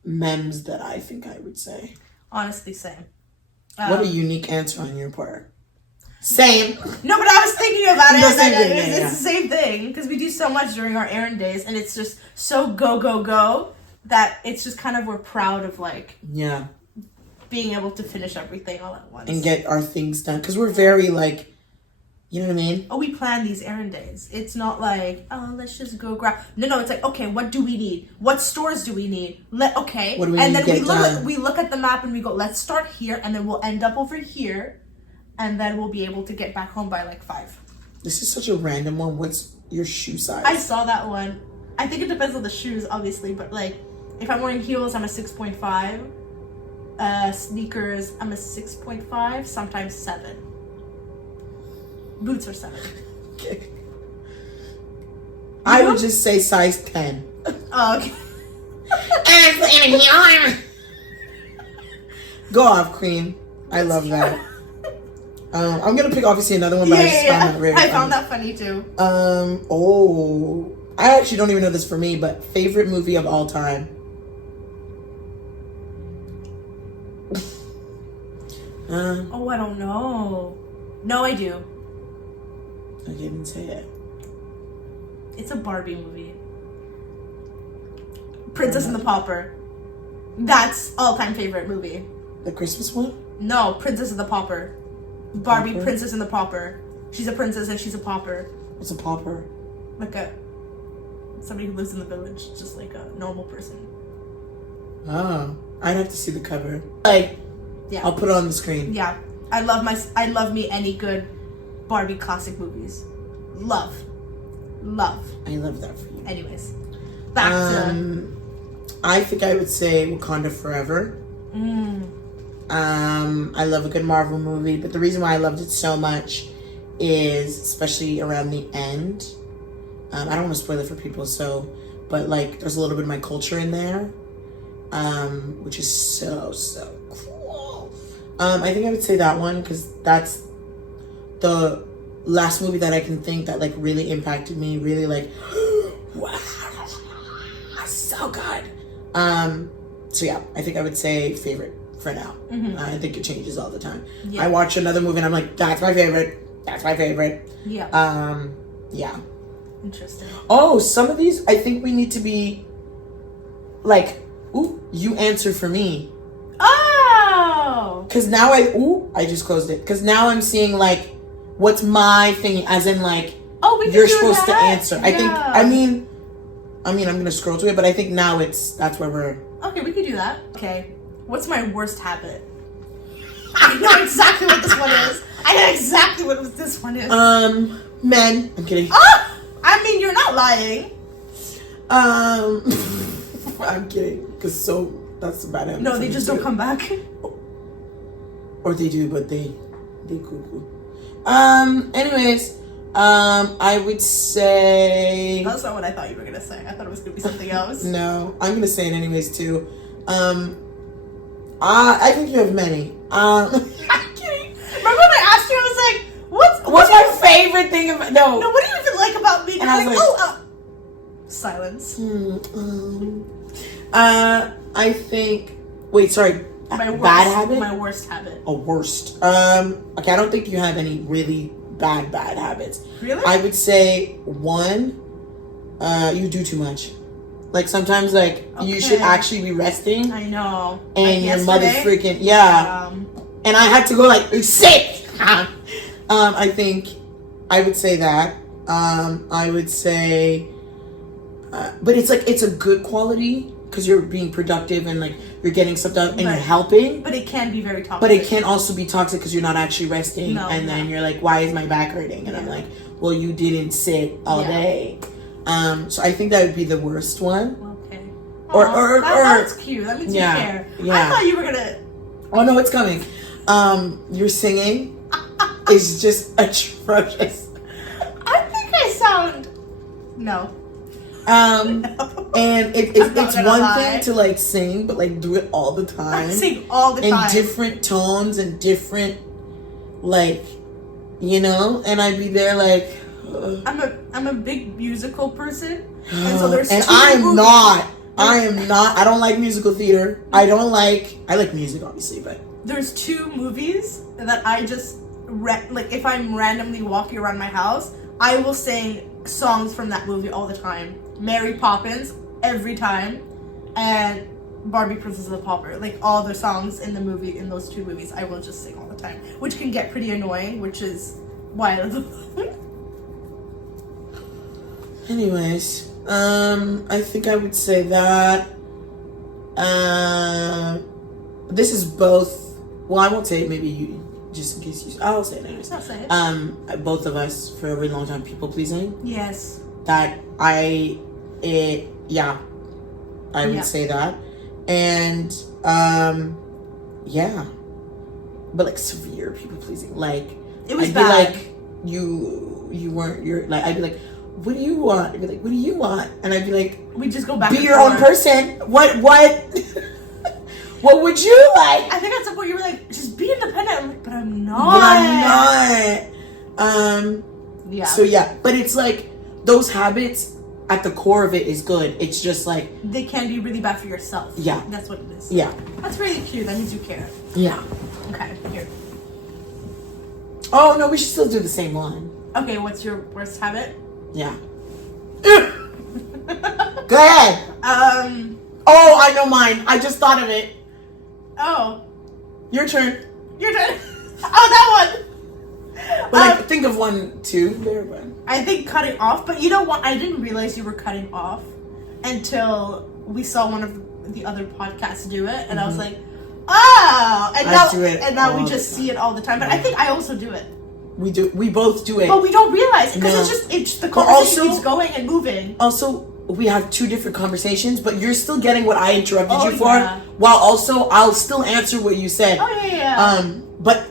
memes that I think I would say. Honestly, same. What a unique answer on your part. Same. No, but I was thinking about it. It's the same thing because we do so much during our errand days, and it's just so go that it's just kind of we're proud of like being able to finish everything all at once and get our things done because we're very like, you know what I mean? Oh, we plan these errand days. It's not like, oh, let's just go grab. No, it's like, okay, what do we need? What stores do we need? What do we need to get done? We look at the map and we go, let's start here, and then we'll end up over here, and then we'll be able to get back home by like 5. This is such a random one. What's your shoe size? I saw that one. I think it depends on the shoes, obviously, but like, if I'm wearing heels, I'm a 6.5. Sneakers, I'm a 6.5, sometimes 7. Boots are 7. Okay. I would just say size 10. Oh, okay. Go off, Queen. I love that. I'm gonna pick obviously another one, but I found that funny too. I actually don't even know this for me, but favorite movie of all time. I don't know. No, I do. I didn't say it. It's a Barbie movie. Princess and the Pauper. That's all-time favorite movie. The Christmas one? No, Princess and the Pauper. Barbie, Pauper? Princess and the Pauper. She's a princess and she's a pauper. What's a pauper? Like somebody who lives in the village, just like a normal person. Oh, I'd have to see the cover. Like, I'll put it on the screen. Yeah, I love me any good Barbie classic movies. Love. I love that for you. Anyways, back to... I think I would say Wakanda Forever. I love a good Marvel movie, but the reason why I loved it so much is, especially around the end, I don't want to spoil it for people, but like there's a little bit of my culture in there, which is so cool. I think I would say that one because that's the last movie that I can think that like really impacted me. Really like, wow, so good. So yeah, I think I would say favorite for now. I think it changes all the time. Yeah. I watch another movie and I'm like, that's my favorite. That's my favorite. Yeah. Yeah. Interesting. Oh, some of these I think we need to be like, ooh, you answer for me. Oh. Because now I just closed it. Because now I'm seeing like, what's my thing? As in like, you're supposed to answer. Yeah. I mean, I'm gonna scroll to it, but I think now that's where we're. Okay, we can do that. Okay, what's my worst habit? I know exactly what this one is. I know exactly what this one is. Men. I'm kidding. Oh, I mean, you're not lying. I'm kidding. Because that's a bad habit. No, they just don't come back. Or they do, but they cuckoo. Anyways, I would say. That's not what I thought you were gonna say. I thought it was gonna be something else. No, I'm gonna say it anyways too. I think you have many. I'm kidding. Remember when I asked you? I was like, "What's my favorite thing about?" No, what do you even like about me? And I was like, silence. I think. Wait, sorry. Bad habit? My worst habit. A worst. Okay, I don't think you have any really bad habits. Really? I would say one, you do too much. Like sometimes like you should actually be resting. I know. And like your mother freaking and I had to go like sit. I think I would say that. I would say but it's like it's a good quality because you're being productive and like you're getting stuff done and you're helping. But it can be very toxic. But it can also be toxic because you're not actually resting. Then you're like, why is my back hurting? And I'm like, well, you didn't sit all day. So I think that would be the worst one. Okay. Or that's cute. That means you care. Yeah. I thought you were gonna. Oh no, it's coming. Your singing is just atrocious. I think I sound. No. And it's one thing to like sing, but like do it all the time. I sing all the time in different tones and different, like, you know. And I'd be there like. I'm a big musical person, and so there's. And I am not. I don't like musical theater. I like music obviously, but there's 2 movies that I just like. If I'm randomly walking around my house, I will sing songs from that movie all the time. Mary Poppins every time, and Barbie Princess of the Pauper. Like all the songs in those 2 movies, I will just sing all the time, which can get pretty annoying. Which is why I love them. Anyways, I think I would say that. This is both. Well, I won't say it. Maybe you, just in case you. I'll say it anyways. I'll say it. Both of us for a really long time, people pleasing. Yes. That I would say that, and but like severe people pleasing. Like it was I'd bad. Be like you weren't. You're like I'd be like. What do you want? I'd be like, what do you want? And I'd be like, we just go back. Be your own person. What? What would you like? I think at some point you were like, just be independent. I'm like, but I'm not. Yeah. So yeah, but it's like those habits at the core of it is good. It's just like they can be really bad for yourself. Yeah. That's what it is. Yeah. That's really cute. That means you care. Yeah. Okay. Here. Oh no, we should still do the same one. Okay. What's your worst habit? Yeah. Go ahead. Oh, I know mine. I just thought of it. Oh. Your turn. Oh, that one. But think of one too. There, one. I think cutting off. But you know what? I didn't realize you were cutting off until we saw one of the other podcasts do it, and I was like, oh. And now we just see it all the time. But I think I also do it. We both do it. But we don't realize it because it's the conversation keeps going and moving. Also, we have 2 different conversations, but you're still getting what I interrupted you for, while also I'll still answer what you said. Oh yeah. But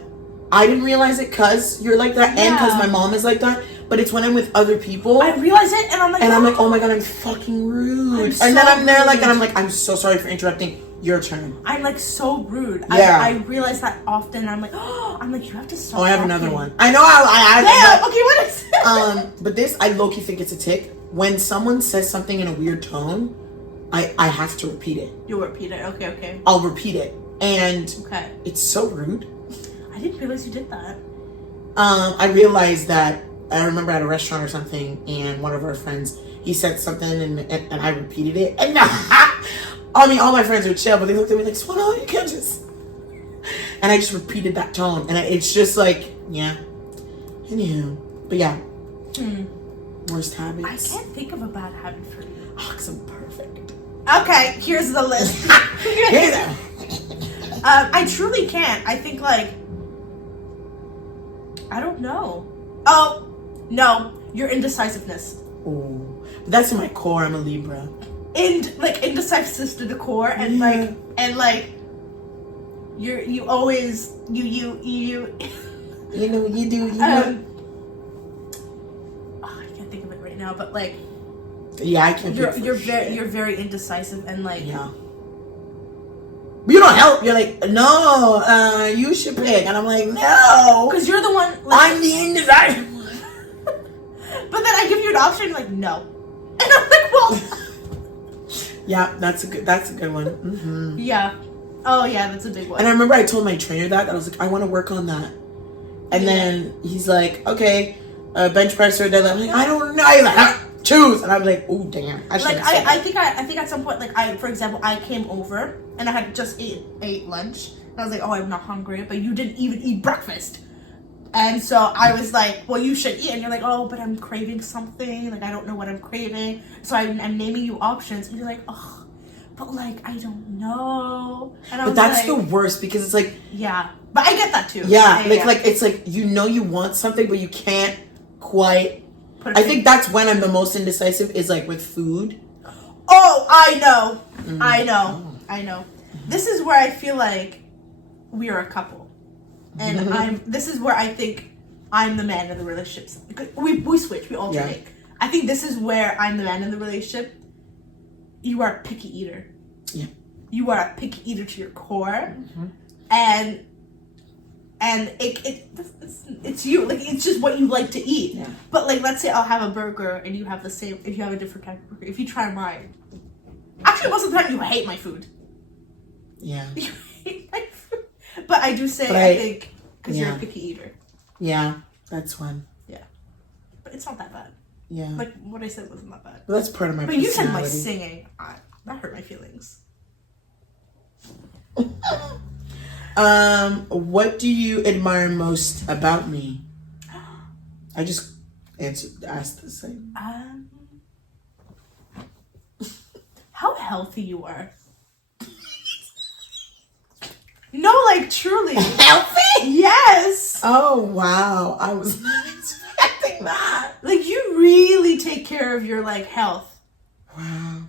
I didn't realize it because you're like that, and because my mom is like that. But it's when I'm with other people. I realize it, and I'm like, oh my god, I'm fucking rude. I'm and then I'm there like, and I'm like, I'm so sorry for interrupting Your turn. I'm like so rude. Yeah. I realize that often. I'm like, you have to stop. Oh, I have talking. another one. I know. I Damn. Okay, what is it? But this, I low-key think it's a tick. When someone says something in a weird tone, I have to repeat it. You'll repeat it. Okay. I'll repeat it. And okay. It's so rude. I didn't realize you did that. I realized that, I remember at a restaurant or something, and one of our friends, he said something, and I repeated it. And I mean, all my friends would chill, but they looked at me like, Suonnah, you can't just... And I just repeated that tone. And it's just like, yeah. Anywho. But yeah. Worst habits. I can't think of a bad habit for you. Oh, 'cause I'm perfect. Okay, here's the list. I truly can't. I think, like... I don't know. Oh, no. Your indecisiveness. Oh. But that's in my core. I'm a Libra. Indecisiveness to the core, and you always you You know, you do. I can't think of it right now, but like, yeah, I can't. You're very indecisive, and like, yeah. You don't help. You're like, no, you should pick, and I'm like, no, because you're the one. Like, I'm the indecisive one. But then I give you an option, like, no, and I'm like, well. Yeah, that's a good one. Mm-hmm. Yeah. Oh yeah, that's a big one. And I remember I told my trainer that I was like, I want to work on that. And then he's like, okay, bench press or deadlift. I'm like, I don't know. He's like, choose. And I'm like, oh damn. I think at some point, like, for example, I came over and I had just ate lunch. And I was like, oh, I'm not hungry, but you didn't even eat breakfast. And so I was like, well, you should eat. And you're like, oh, but I'm craving something. Like, I don't know what I'm craving. So I'm naming you options. And you're like, oh, but like, I don't know. And I was that's like, the worst because it's like... Yeah. But I get that too. Yeah. It's like, you know you want something, but you can't quite... I think that's when I'm the most indecisive is like with food. Oh, I know. I know. This is where I feel like we are a couple. And this is where I think I'm the man in the relationships. We switch, we alternate. Yeah. I think this is where I'm the man in the relationship. You are a picky eater. Yeah. You are a picky eater to your core. And it's you. Like, it's just what you like to eat. Yeah. But like, let's say I'll have a burger and you have the same, if you have a different type of burger. If you try mine. Actually, most of the time you hate my food. Yeah. You hate my food. But I do say, I think, because you're a picky eater. Yeah, that's one. Yeah. But it's not that bad. Yeah. Like, what I said wasn't that bad. Well, that's part of my personality. But you said my singing. That hurt my feelings. What do you admire most about me? I just asked the same. How healthy you are. No, like, truly. Healthy? Yes. Oh, wow. I was not expecting that. Like, you really take care of your, like, health. Wow.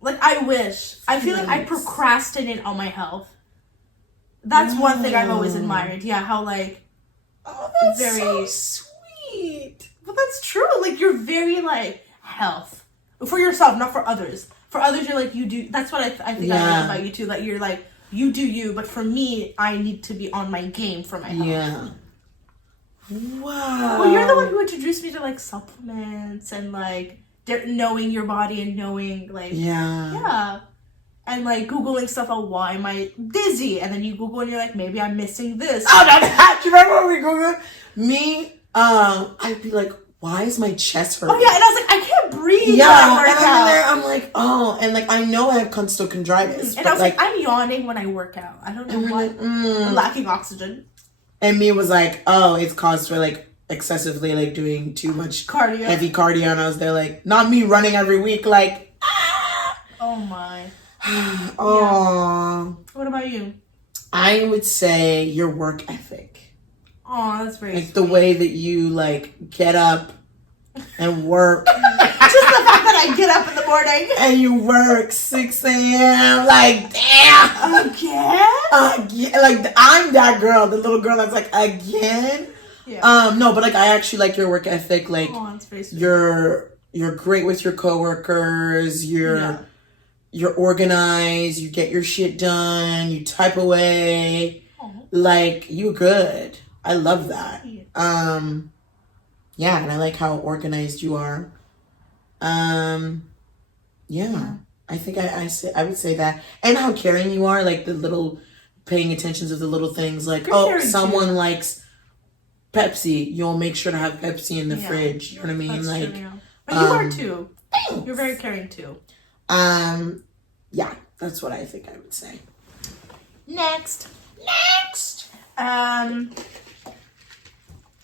Like, I wish. I feel like I procrastinate on my health. That's one thing I've always admired. Yeah, how, like... Oh, that's so sweet. But that's true. Like, you're very, like, health. For yourself, not for others. For others, you're like, you do... That's what I think I like about you, too. Like, you're like... You do you, but for me, I need to be on my game for my health. Yeah. Wow. Well, you're the one who introduced me to, like, supplements and, like, knowing your body and knowing, like... Yeah. And, like, Googling stuff on why am I dizzy? And then you Google and you're like, maybe I'm missing this. Oh, that! Do you remember when we Googled? Me, I'd be like, why is my chest hurting? Oh, yeah, and I was like, I can't breathe. Yeah, and I'm in there, I'm like, oh, and like, I know I have costochondritis. And I was like, I'm yawning when I work out. I don't know why. I'm lacking oxygen. And me was like, oh, it's caused for like excessively like doing too much cardio, heavy cardio. And I was there like, not me running every week, like, ah! Oh my. Oh. Yeah. What about you? I would say your work ethic. Oh, that's very like sweet. The way that you like get up and work. Just the fact that I get up in the morning and you work 6 a.m. Like, damn. Again? Like, I'm that girl, the little girl that's like, again. Yeah. No, but like, I actually like your work ethic. Like, that's very sweet. you're great with your coworkers. You're you're organized, you get your shit done, you type away. Like, you're good. I love that. Yeah, and I like how organized you are. Yeah. I think I would say that. And how caring you are, like the little paying attention to the little things, like, oh, someone likes Pepsi, you'll make sure to have Pepsi in the fridge. You know what I mean? That's like true, but you are too. Thanks. You're very caring too. Yeah, that's what I think I would say. Next.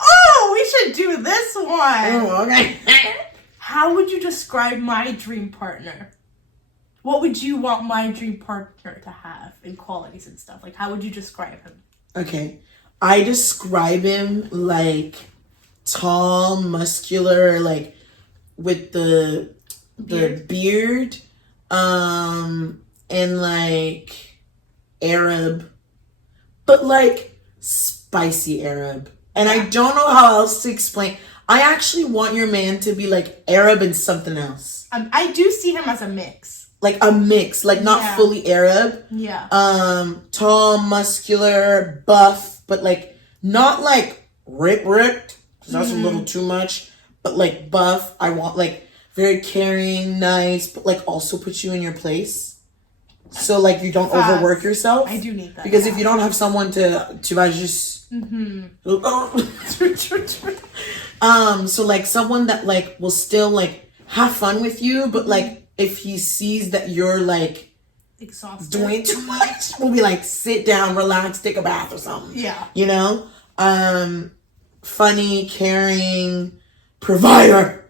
Oh, we should do this one. Oh, okay. How would you describe my dream partner? What would you want my dream partner to have in qualities and stuff? Like, how would you describe him? Okay. I describe him like tall, muscular, like with the beard, and like Arab, but like spicy Arab. And I don't know how else to explain. I actually want your man to be like Arab and something else. I do see him as a mix. Like a mix, like not fully Arab. Yeah. Tall, muscular, buff, but like not like ripped, because that's a little too much. But like buff. I want like very caring, nice, but like also put you in your place. So like you don't overwork yourself. I do need that. Because if you don't have someone to just so like someone that like will still like have fun with you, but like if he sees that you're like exhausted, doing too much, we'll be like, sit down, relax, take a bath or something. Yeah. You know? Funny, caring, provider.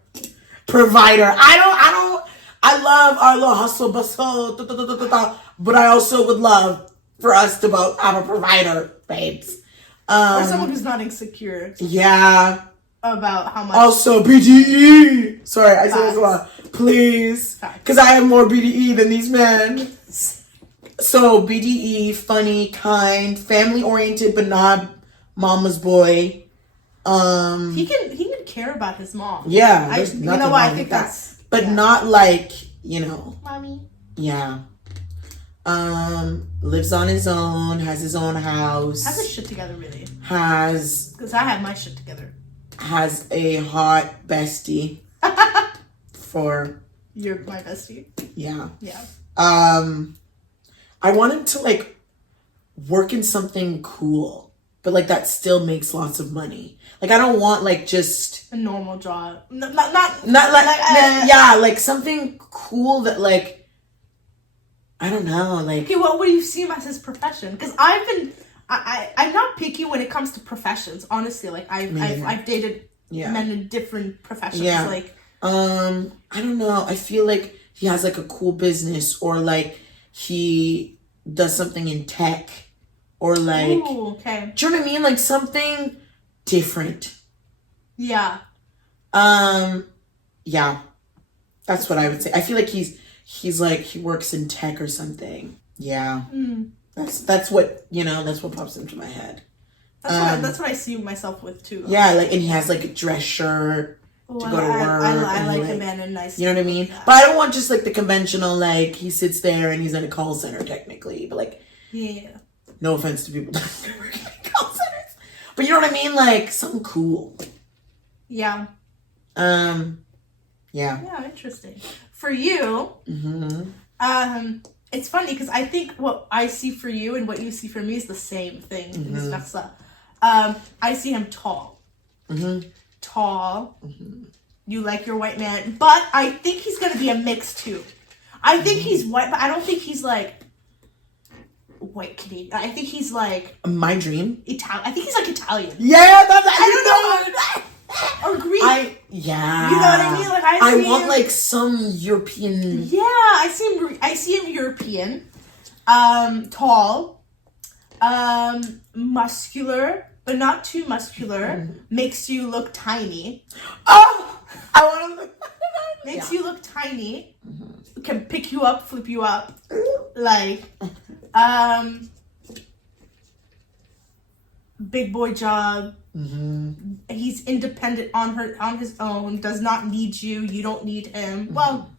I love our little hustle bustle, but I also would love for us to both have a provider, babes. Or someone who's not insecure. Yeah. About how much. Also, BDE. Sorry, I said this a lot. Please. Because I have more BDE than these men. So, BDE, funny, kind, family-oriented, but not mama's boy. He can care about his mom. Yeah. You know what? I think that's... But not like, you know. Mommy. Yeah. Lives on his own, has his own house. Has his shit together, really. Because I have my shit together. Has a hot bestie. You're my bestie. Yeah. Yeah. I want him to like work in something cool, but like that still makes lots of money. Like I don't want like just a normal job. Not like something cool that like I don't know, like. Okay, well, what do you see him as his profession? Because I'm not picky when it comes to professions. Honestly, like I've dated men in different professions. Yeah. Like I don't know. I feel like he has like a cool business, or like he does something in tech, or like. Ooh, okay. Do you know what I mean? Like something different. Yeah. Yeah. That's what I would say. I feel like he's like he works in tech or something. Yeah. That's what that's what pops into my head. That's what I see myself with too. Yeah, like and he has like a dress shirt to go to work. I like a man in nice. You know what I mean? Yeah. But I don't want just like the conventional like he sits there and he's in a call center technically, but like no offense to people that work in call centers, but you know what I mean? Like something cool. Yeah. Yeah. Yeah, interesting. For you, it's funny because I think what I see for you and what you see for me is the same thing. I see him tall. Tall. You like your white man, but I think he's gonna be a mix too. I think he's white, but I don't think he's like white Canadian. I think he's like my dream. Italian. I think he's like Italian. Yeah, that's I don't know. Or Greek. Yeah. You know what I mean? Like I want him, like some European. Yeah, I see him European. Tall. Muscular, but not too muscular. Makes you look tiny. Oh, I want to look. Makes you look tiny. Can pick you up, flip you up. Like, big boy job. He's independent on his own. Does not need you. You don't need him. Well,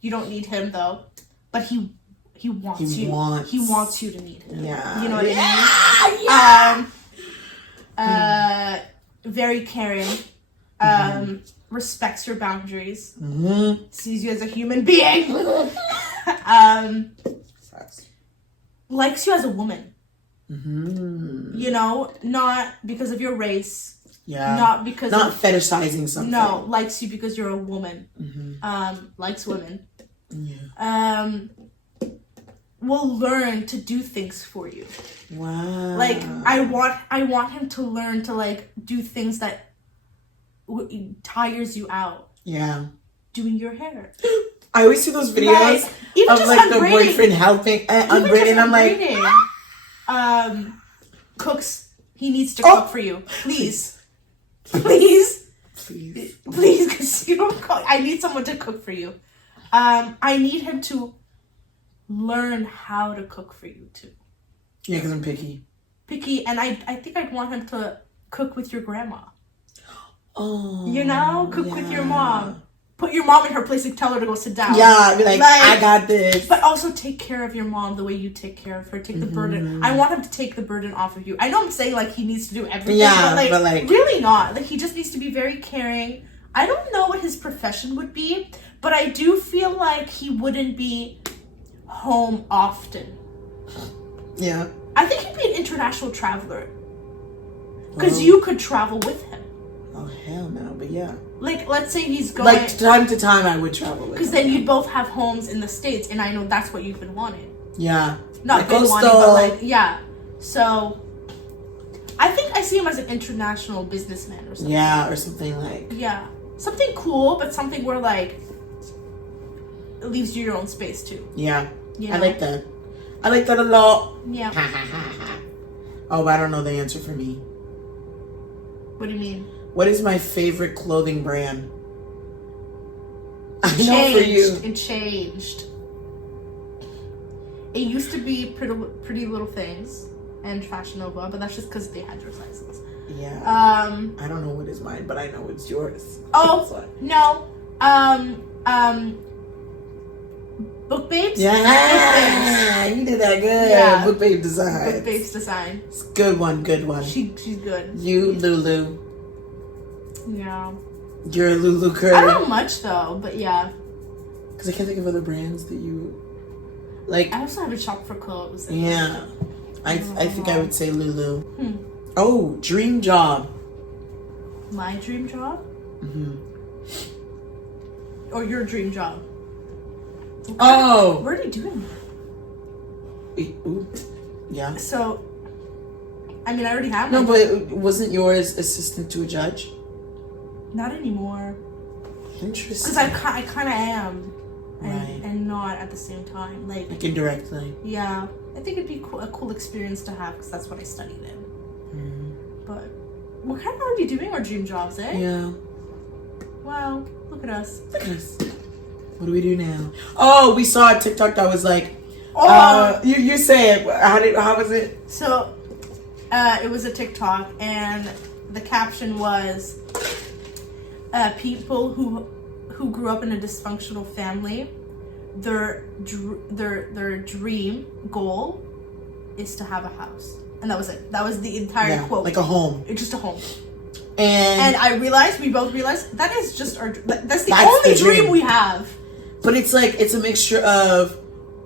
you don't need him though. but he wants He you. wants- He wants you to meet him. Yeah. You know what Yeah. I mean? Very caring. Respects your boundaries. Sees you as a human being. Likes you as a woman. You know, not because of your race. Yeah. Not because not of, fetishizing something. No, likes you because you're a woman. Likes women. Yeah. Will learn to do things for you. Wow. Like I want him to learn to like do things that tires you out. Yeah. Doing your hair. I always see those videos even of just like the unbraiding. boyfriend helping unbraiding. I'm like, cooks. He needs to cook for you, please, please, because you don't cook. I need someone to cook for you. I need him to learn how to cook for you too. Yeah, because I'm picky. And I think I'd want him to cook with your grandma. Oh, You know, cook with your mom. Put your mom in her place and tell her to go sit down. Yeah, be like, I got this. But also take care of your mom the way you take care of her. Take the burden. I want him to take the burden off of you. I know I'm saying like he needs to do everything, but like really not. Like he just needs to be very caring. I don't know what his profession would be, but I do feel like he wouldn't be home often. Yeah. I think he'd be an international traveler. Because you could travel with him. Oh, hell no, but yeah. Like, let's say he's going... Like, time to time, I would travel with him. Because then you'd both have homes in the States, and I know that's what you've been wanting. Yeah. Not like been coastal. wanting, but like, yeah. So, I think I see him as an international businessman or something. Yeah, or something like... Yeah. Something cool, but something where, like, it leaves you your own space, too. Yeah. You know? I like that. I like that a lot. Yeah. Oh, but I don't know the answer for me. What do you mean? What is my favorite clothing brand? I know for you. It changed. It used to be Pretty Little Things and Fashion Nova, but that's just because they had your sizes. Yeah. I don't know what is mine, but I know it's yours. Oh, no. Book Babes? Yeah, Book Babes. you did that good. Yeah. Book Babe Design. Book Babes Design. It's good one. She's good. You, Lulu. Yeah. You're a Lulu girl. I don't know much though, but yeah. Because I can't think of other brands that you like. I also haven't shopped for clothes. Yeah. I think I would say Lulu. Oh, dream job. My dream job? Or your dream job? Oh. What are you doing? Ooh. Yeah. So, I mean, I already have No, my- but wasn't yours assistant to a judge? Not anymore. Interesting. Because I kind of am. Right. And not at the same time. Like indirectly. Yeah. I think it'd be a cool experience to have because that's what I studied in. But what kind of are we doing our dream jobs, eh? Yeah. Wow. Look at us. Look at us. What do we do now? Oh, we saw a TikTok that was like, you say it. How was it? So, it was a TikTok, and the caption was, people who grew up in a dysfunctional family, their dream goal is to have a house, and that was it. That was the entire quote. Like a home. It's just a home. And we both realized that is just that's the only dream we have. But it's like, it's a mixture of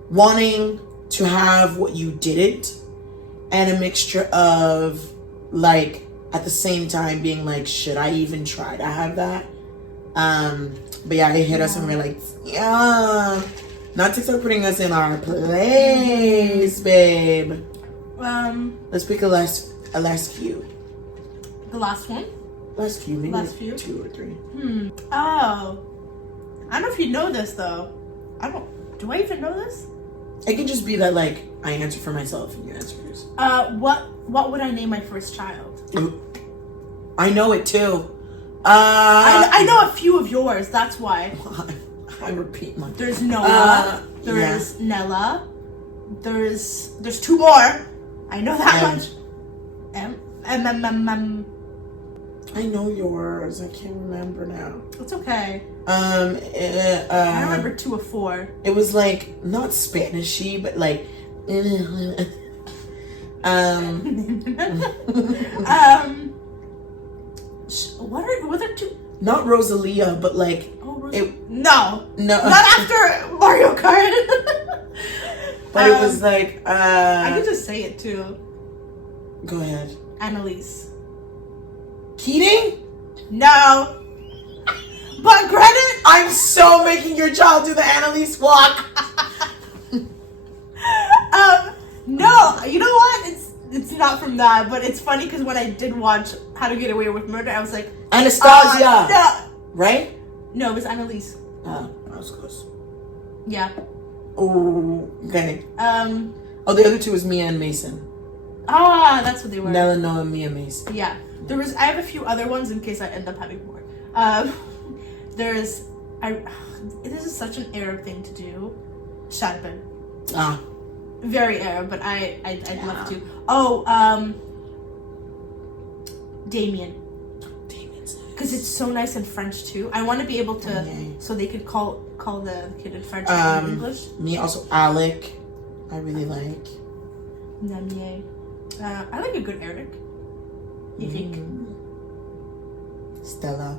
wanting to have what you didn't, and a mixture of like at the same time being like, should I even try to have that? But yeah, it hit us and we're like, yeah, not TikTok putting us in our place, babe. Let's pick a last few. The last one? Last few, maybe Last few? 2 or 3. Oh. I don't know if you know this though. Do I even know this? It could just be that like I answer for myself and you answer for yours. What would I name my first child? I know it too. I know a few of yours, that's why. I repeat my. There's Noah. There's Nella. There's 2 more. I know that much. I know yours. I can't remember now. It's okay. I remember 2 or 4. It was like not Spanishy, but like. What are 2? Not Rosalia, but like. No, not after Mario Kart. But it was like. I could just say it too. Go ahead. Annalise. Keating? No. But credit. I'm so making your child do the Annalise walk. No, you know what? It's not from that, but it's funny because when I did watch How to Get Away with Murder, I was like, Anastasia. No. Right? No, it was Annalise. Oh, that was close. Yeah. Oh, okay. The other 2 was Mia and Mason. That's what they were. Nella, Noah, and Mia Mason. Yeah. I have a few other ones in case I end up having more. This is such an Arab thing to do. Shadban. Very Arab, but I'd love to. Damien. Because it's so nice in French too. I want to be able to, so they could call the kid in French and English. Me also Alec. I really like. Namier. I like a good Arabic. Eric. Stella.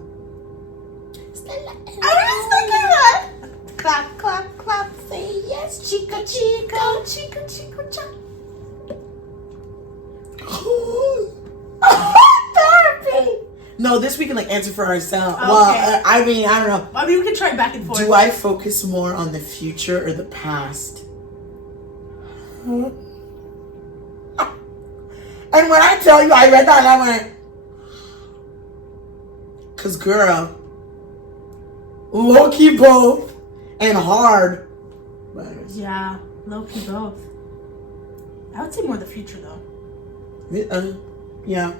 I was thinking that. Clap, clap, clap. Say yes, chico, chico, chico, chico, chico. Therapy. No, this we can like answer for ourselves. Okay. Well, I mean, I don't know. I mean, we can try back and forth. Do I focus more on the future or the past? And when I tell you, I read that and I went, cause girl, low-key both and hard. Yeah, low-key both. I would say more the future though. Yeah.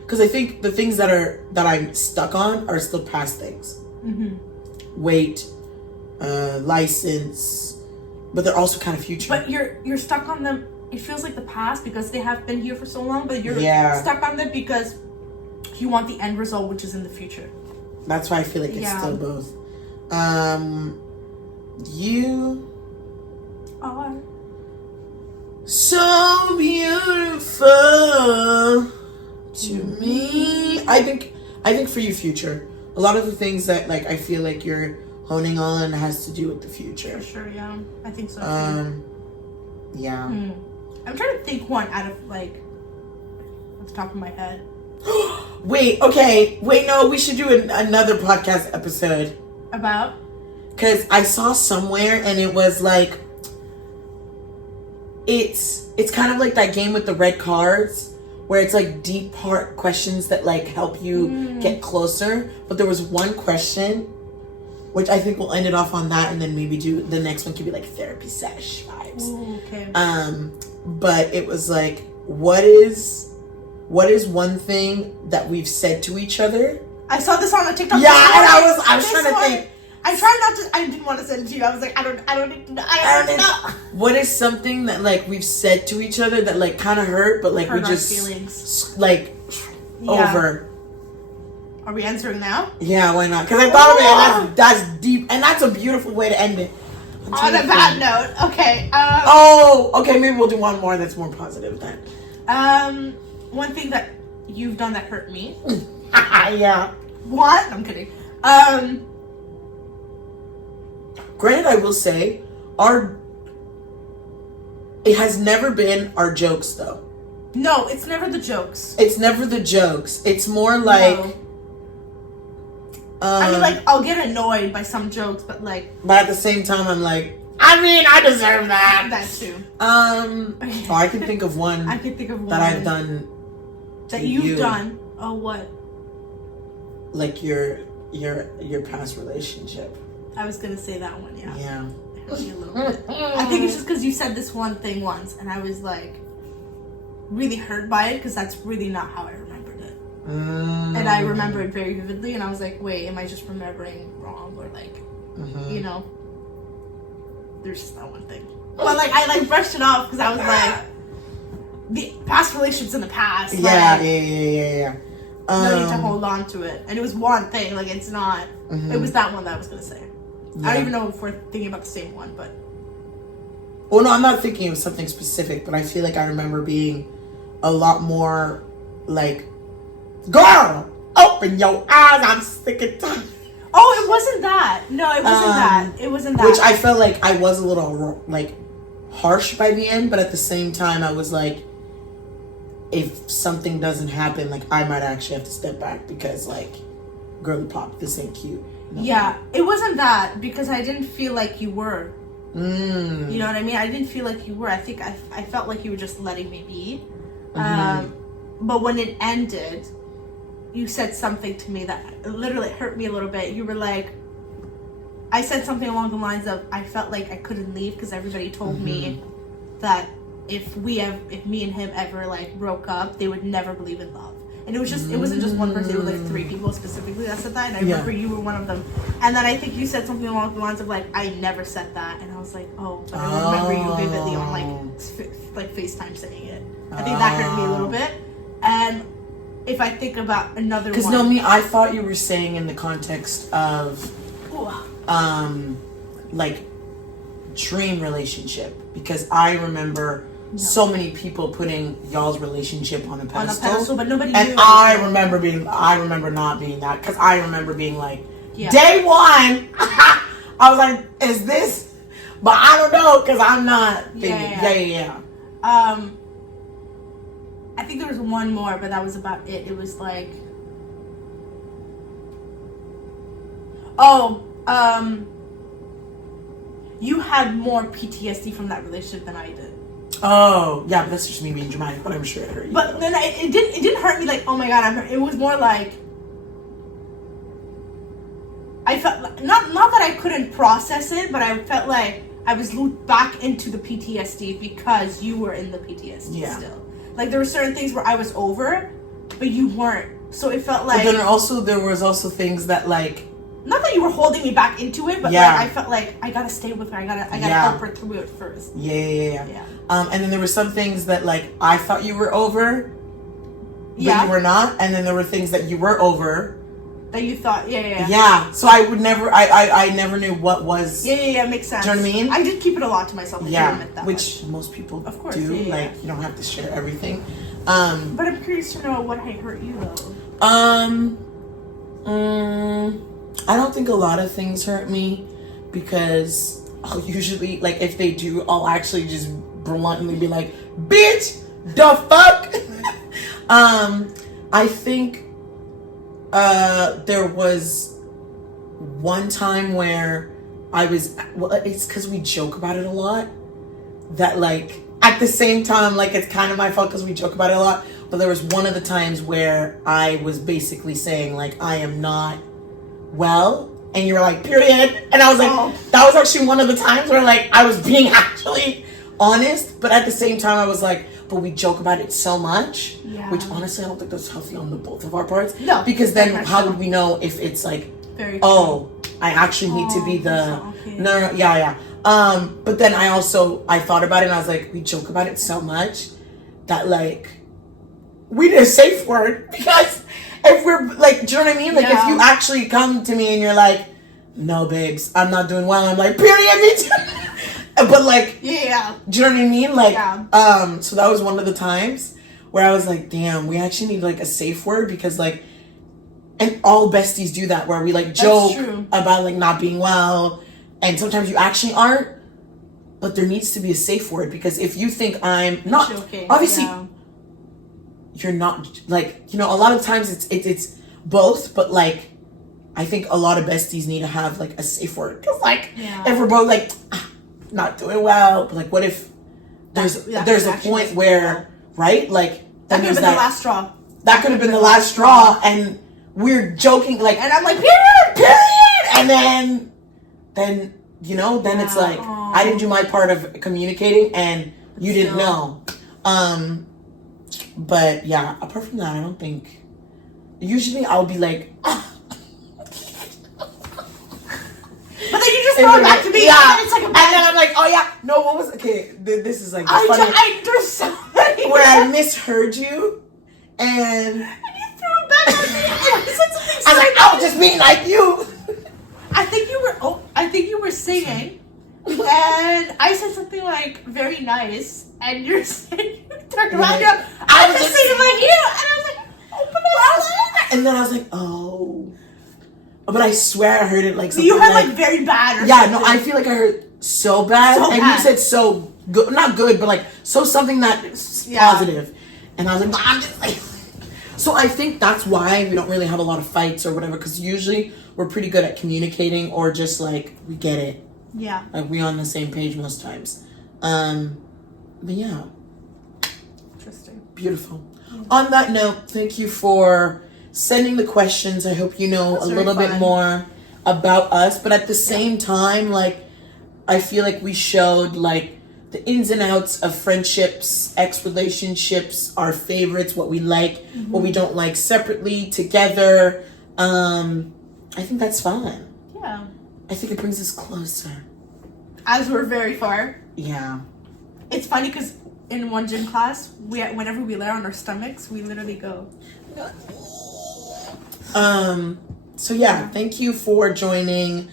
Because I think the things that I'm stuck on are still past things. Weight, license, but they're also kind of future. But you're stuck on them. It feels like the past because they have been here for so long. But you're stuck on them because you want the end result, which is in the future. That's why I feel like it's still both. You are so beautiful to me. I think for you, future. A lot of the things that like I feel like you're honing on has to do with the future. For sure, yeah. I think so too. Yeah. I'm trying to think one out of like off the top of my head. Wait, no, we should do another podcast episode. About? Because I saw somewhere and it was like it's kind of like that game with the red cards where it's like deep part questions that like help you get closer. But there was one question which I think we'll end it off on that, and then maybe do the next one could be like therapy sesh vibes. Ooh, okay. But it was like, what is one thing that we've said to each other? I saw this on a TikTok. Yeah, and I was trying to think. I tried not to. I didn't want to send it to you. I was like, I don't need to know. I don't know. What is something that like we've said to each other that like kind of hurt, but like we just feelings like over. Are we answering now? Yeah, why not? Because I thought of it, and that's deep, and that's a beautiful way to end it. On a bad note, okay. Okay, maybe we'll do one more that's more positive then. One thing that you've done that hurt me. Yeah. What? I'm kidding. Granted, I will say, it has never been our jokes though. No, it's never the jokes. It's never the jokes. It's more like. No. I mean, like, I'll get annoyed by some jokes, but like. But at the same time, I'm like, I mean, I deserve that. That too. I can think of one. I can think of one that I've done. That you've done. Oh, what? Like your past relationship. I was gonna say that one. Yeah. Yeah. It hurt me a little bit. I think it's just because you said this one thing once, and I was like, really hurt by it because that's really not how I remembered it. And I remember it very vividly, and I was like, wait, am I just remembering wrong, or like, you know, there's just that one thing. But like, I like brushed it off because I was like, the past relationships in the past. Yeah, like, yeah. No need to hold on to it, and it was one thing. Like, it's not. It was that one that I was gonna say. Yeah. I don't even know if we're thinking about the same one, but. Well, no, I'm not thinking of something specific, but I feel like I remember being a lot more like, girl, open your eyes, I'm sick and tired. Oh, it wasn't that. No, it wasn't that. It wasn't that. Which I felt like I was a little like harsh by the end, but at the same time I was like, if something doesn't happen, like I might actually have to step back because like, girly pop, this ain't cute. No. Yeah, it wasn't that because I didn't feel like you were. Mm. You know what I mean? I didn't feel like you were. I think I felt like you were just letting me be. But when it ended, you said something to me that literally hurt me a little bit. You were like, I said something along the lines of, I felt like I couldn't leave because everybody told me that if me and him ever like broke up, they would never believe in love. And it wasn't just one person, it was like 3 people specifically that said that, and I remember you were one of them. And then I think you said something along the lines of like, I never said that, and I was like, oh, but I remember you vividly on like FaceTime saying it. I think that hurt me a little bit. And if I think about another one, because no, I thought you were saying in the context of like dream relationship, because I remember so many people putting y'all's relationship on a pedestal, but nobody and knew. I remember not being that, because I remember being like, day one, I was like, is this? But I don't know, because I'm not thinking. Yeah. I think there was one more, but that was about it. It was like, you had more PTSD from that relationship than I did. Oh, yeah, but that's just me being dramatic, but I'm sure it hurt you. But then it didn't hurt me like, oh my god, I'm hurt. It was more like, I felt like, not that I couldn't process it, but I felt like I was looped back into the PTSD because you were in the PTSD still. Like, there were certain things where I was over, but you weren't. So it felt like... But then there was also things that, like... Not that you were holding me back into it, but like, I felt like I gotta stay with her. I gotta help her through it first. Yeah. And then there were some things that, like, I thought you were over, but you were not. And then there were things that you were over... That you thought, Yeah, so I would never, I never knew what was... Yeah, makes sense. Do you know what I mean? I did keep it a lot to myself. Which most people of course, do. Like, you don't have to share everything. But I'm curious to know what I hurt you, though. I don't think a lot of things hurt me, because I'll usually, like, if they do, I'll actually just bluntly be like, bitch, the fuck? I think... there was one time where it's because we joke about it a lot, that like at the same time, like it's kind of my fault because we joke about it a lot, but there was one of the times where I was basically saying like, I am not well, and you were like, period, and I was like, that was actually one of the times where like I was being actually honest, but at the same time I was like, but we joke about it so much, which honestly I don't think that's healthy on the both of our parts. No, because then how would we know if it's like, I actually need to be the no, but then I thought about it and I was like, we joke about it so much that like we need a safe word, because if we're like, do you know what I mean? Like if you actually come to me and you're like, no babes, I'm not doing well, I'm like, period, me too. But like, do you know what I mean? Like, so that was one of the times where I was like, damn, we actually need like a safe word, because like, and all besties do that, where we like joke about like not being well, and sometimes you actually aren't, but there needs to be a safe word, because if you think I'm not, obviously, you're not, like, you know, a lot of times it's both, but like, I think a lot of besties need to have like a safe word, because like, if we're both like, not doing well, but like, what if there's a point where, right, like, that could have been the last straw. That could have been the last straw, and we're joking, like, and I'm like, period, and then you know, then it's like, I didn't do my part of communicating, and you didn't know. But yeah, apart from that, I don't think. Usually, I'll be like. But then you just throw it back to me. And it's like, and then I'm like, oh yeah, no, what was, okay, this is like funny. There's so many. Where I misheard you, and you threw it back at me. I said something. I was like, I was just being like you. I think you were singing, and I said something like very nice, and you turned around. Yeah. I was just singing like you, and I was like, open up. And then I was like, oh. But I swear I heard it like something You heard like very bad. Or yeah, something. no, I feel like I heard so bad, So and bad. you said so good, not good, but like so something that's positive. And I was like, I'm just like. So I think that's why we don't really have a lot of fights or whatever, because usually we're pretty good at communicating or just like we get it. Yeah. Like we on the same page most times. But yeah. Interesting. Beautiful. On that note, thank you for sending the questions. I hope you know That's a very little bit fun. more about us, but at the same time, like I feel like we showed like the ins and outs of friendships, ex-relationships, our favorites, what we like, what we don't like separately, together. I think that's fun. Yeah. I think it brings us closer. As we're very far. Yeah. It's funny because in one gym class, whenever we lay on our stomachs, we literally go. So yeah, thank you for joining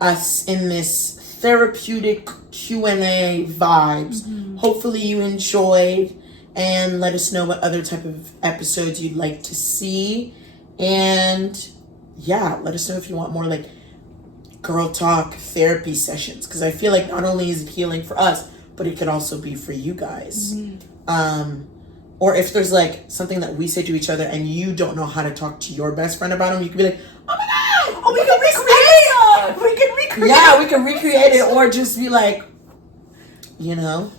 us in this therapeutic Q&A vibes. Hopefully you enjoyed, and let us know what other type of episodes you'd like to see. And yeah, let us know if you want more like girl talk therapy sessions, because I feel like not only is it healing for us, but it could also be for you guys. Or if there's like something that we say to each other and you don't know how to talk to your best friend about them, you could be like, oh my god, Oh, we can recreate it! We can recreate it! yeah, we can recreate it, or just be like, you know.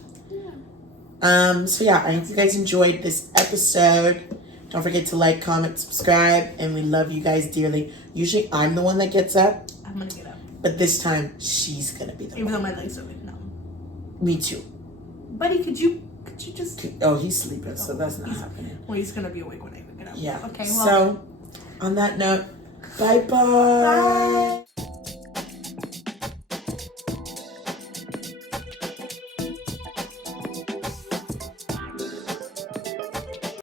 So yeah, I hope you guys enjoyed this episode. Don't forget to like, comment, subscribe, and we love you guys dearly. Usually I'm the one that gets up, I'm gonna get up. but this time she's gonna be the Even one. though my legs are like numb. Me too. Buddy, could you just... Oh, he's sleeping, so that's not he's- happening. Well, he's gonna be awake when I get up. Yeah. Okay, well... So, on that note, bye-bye. Bye.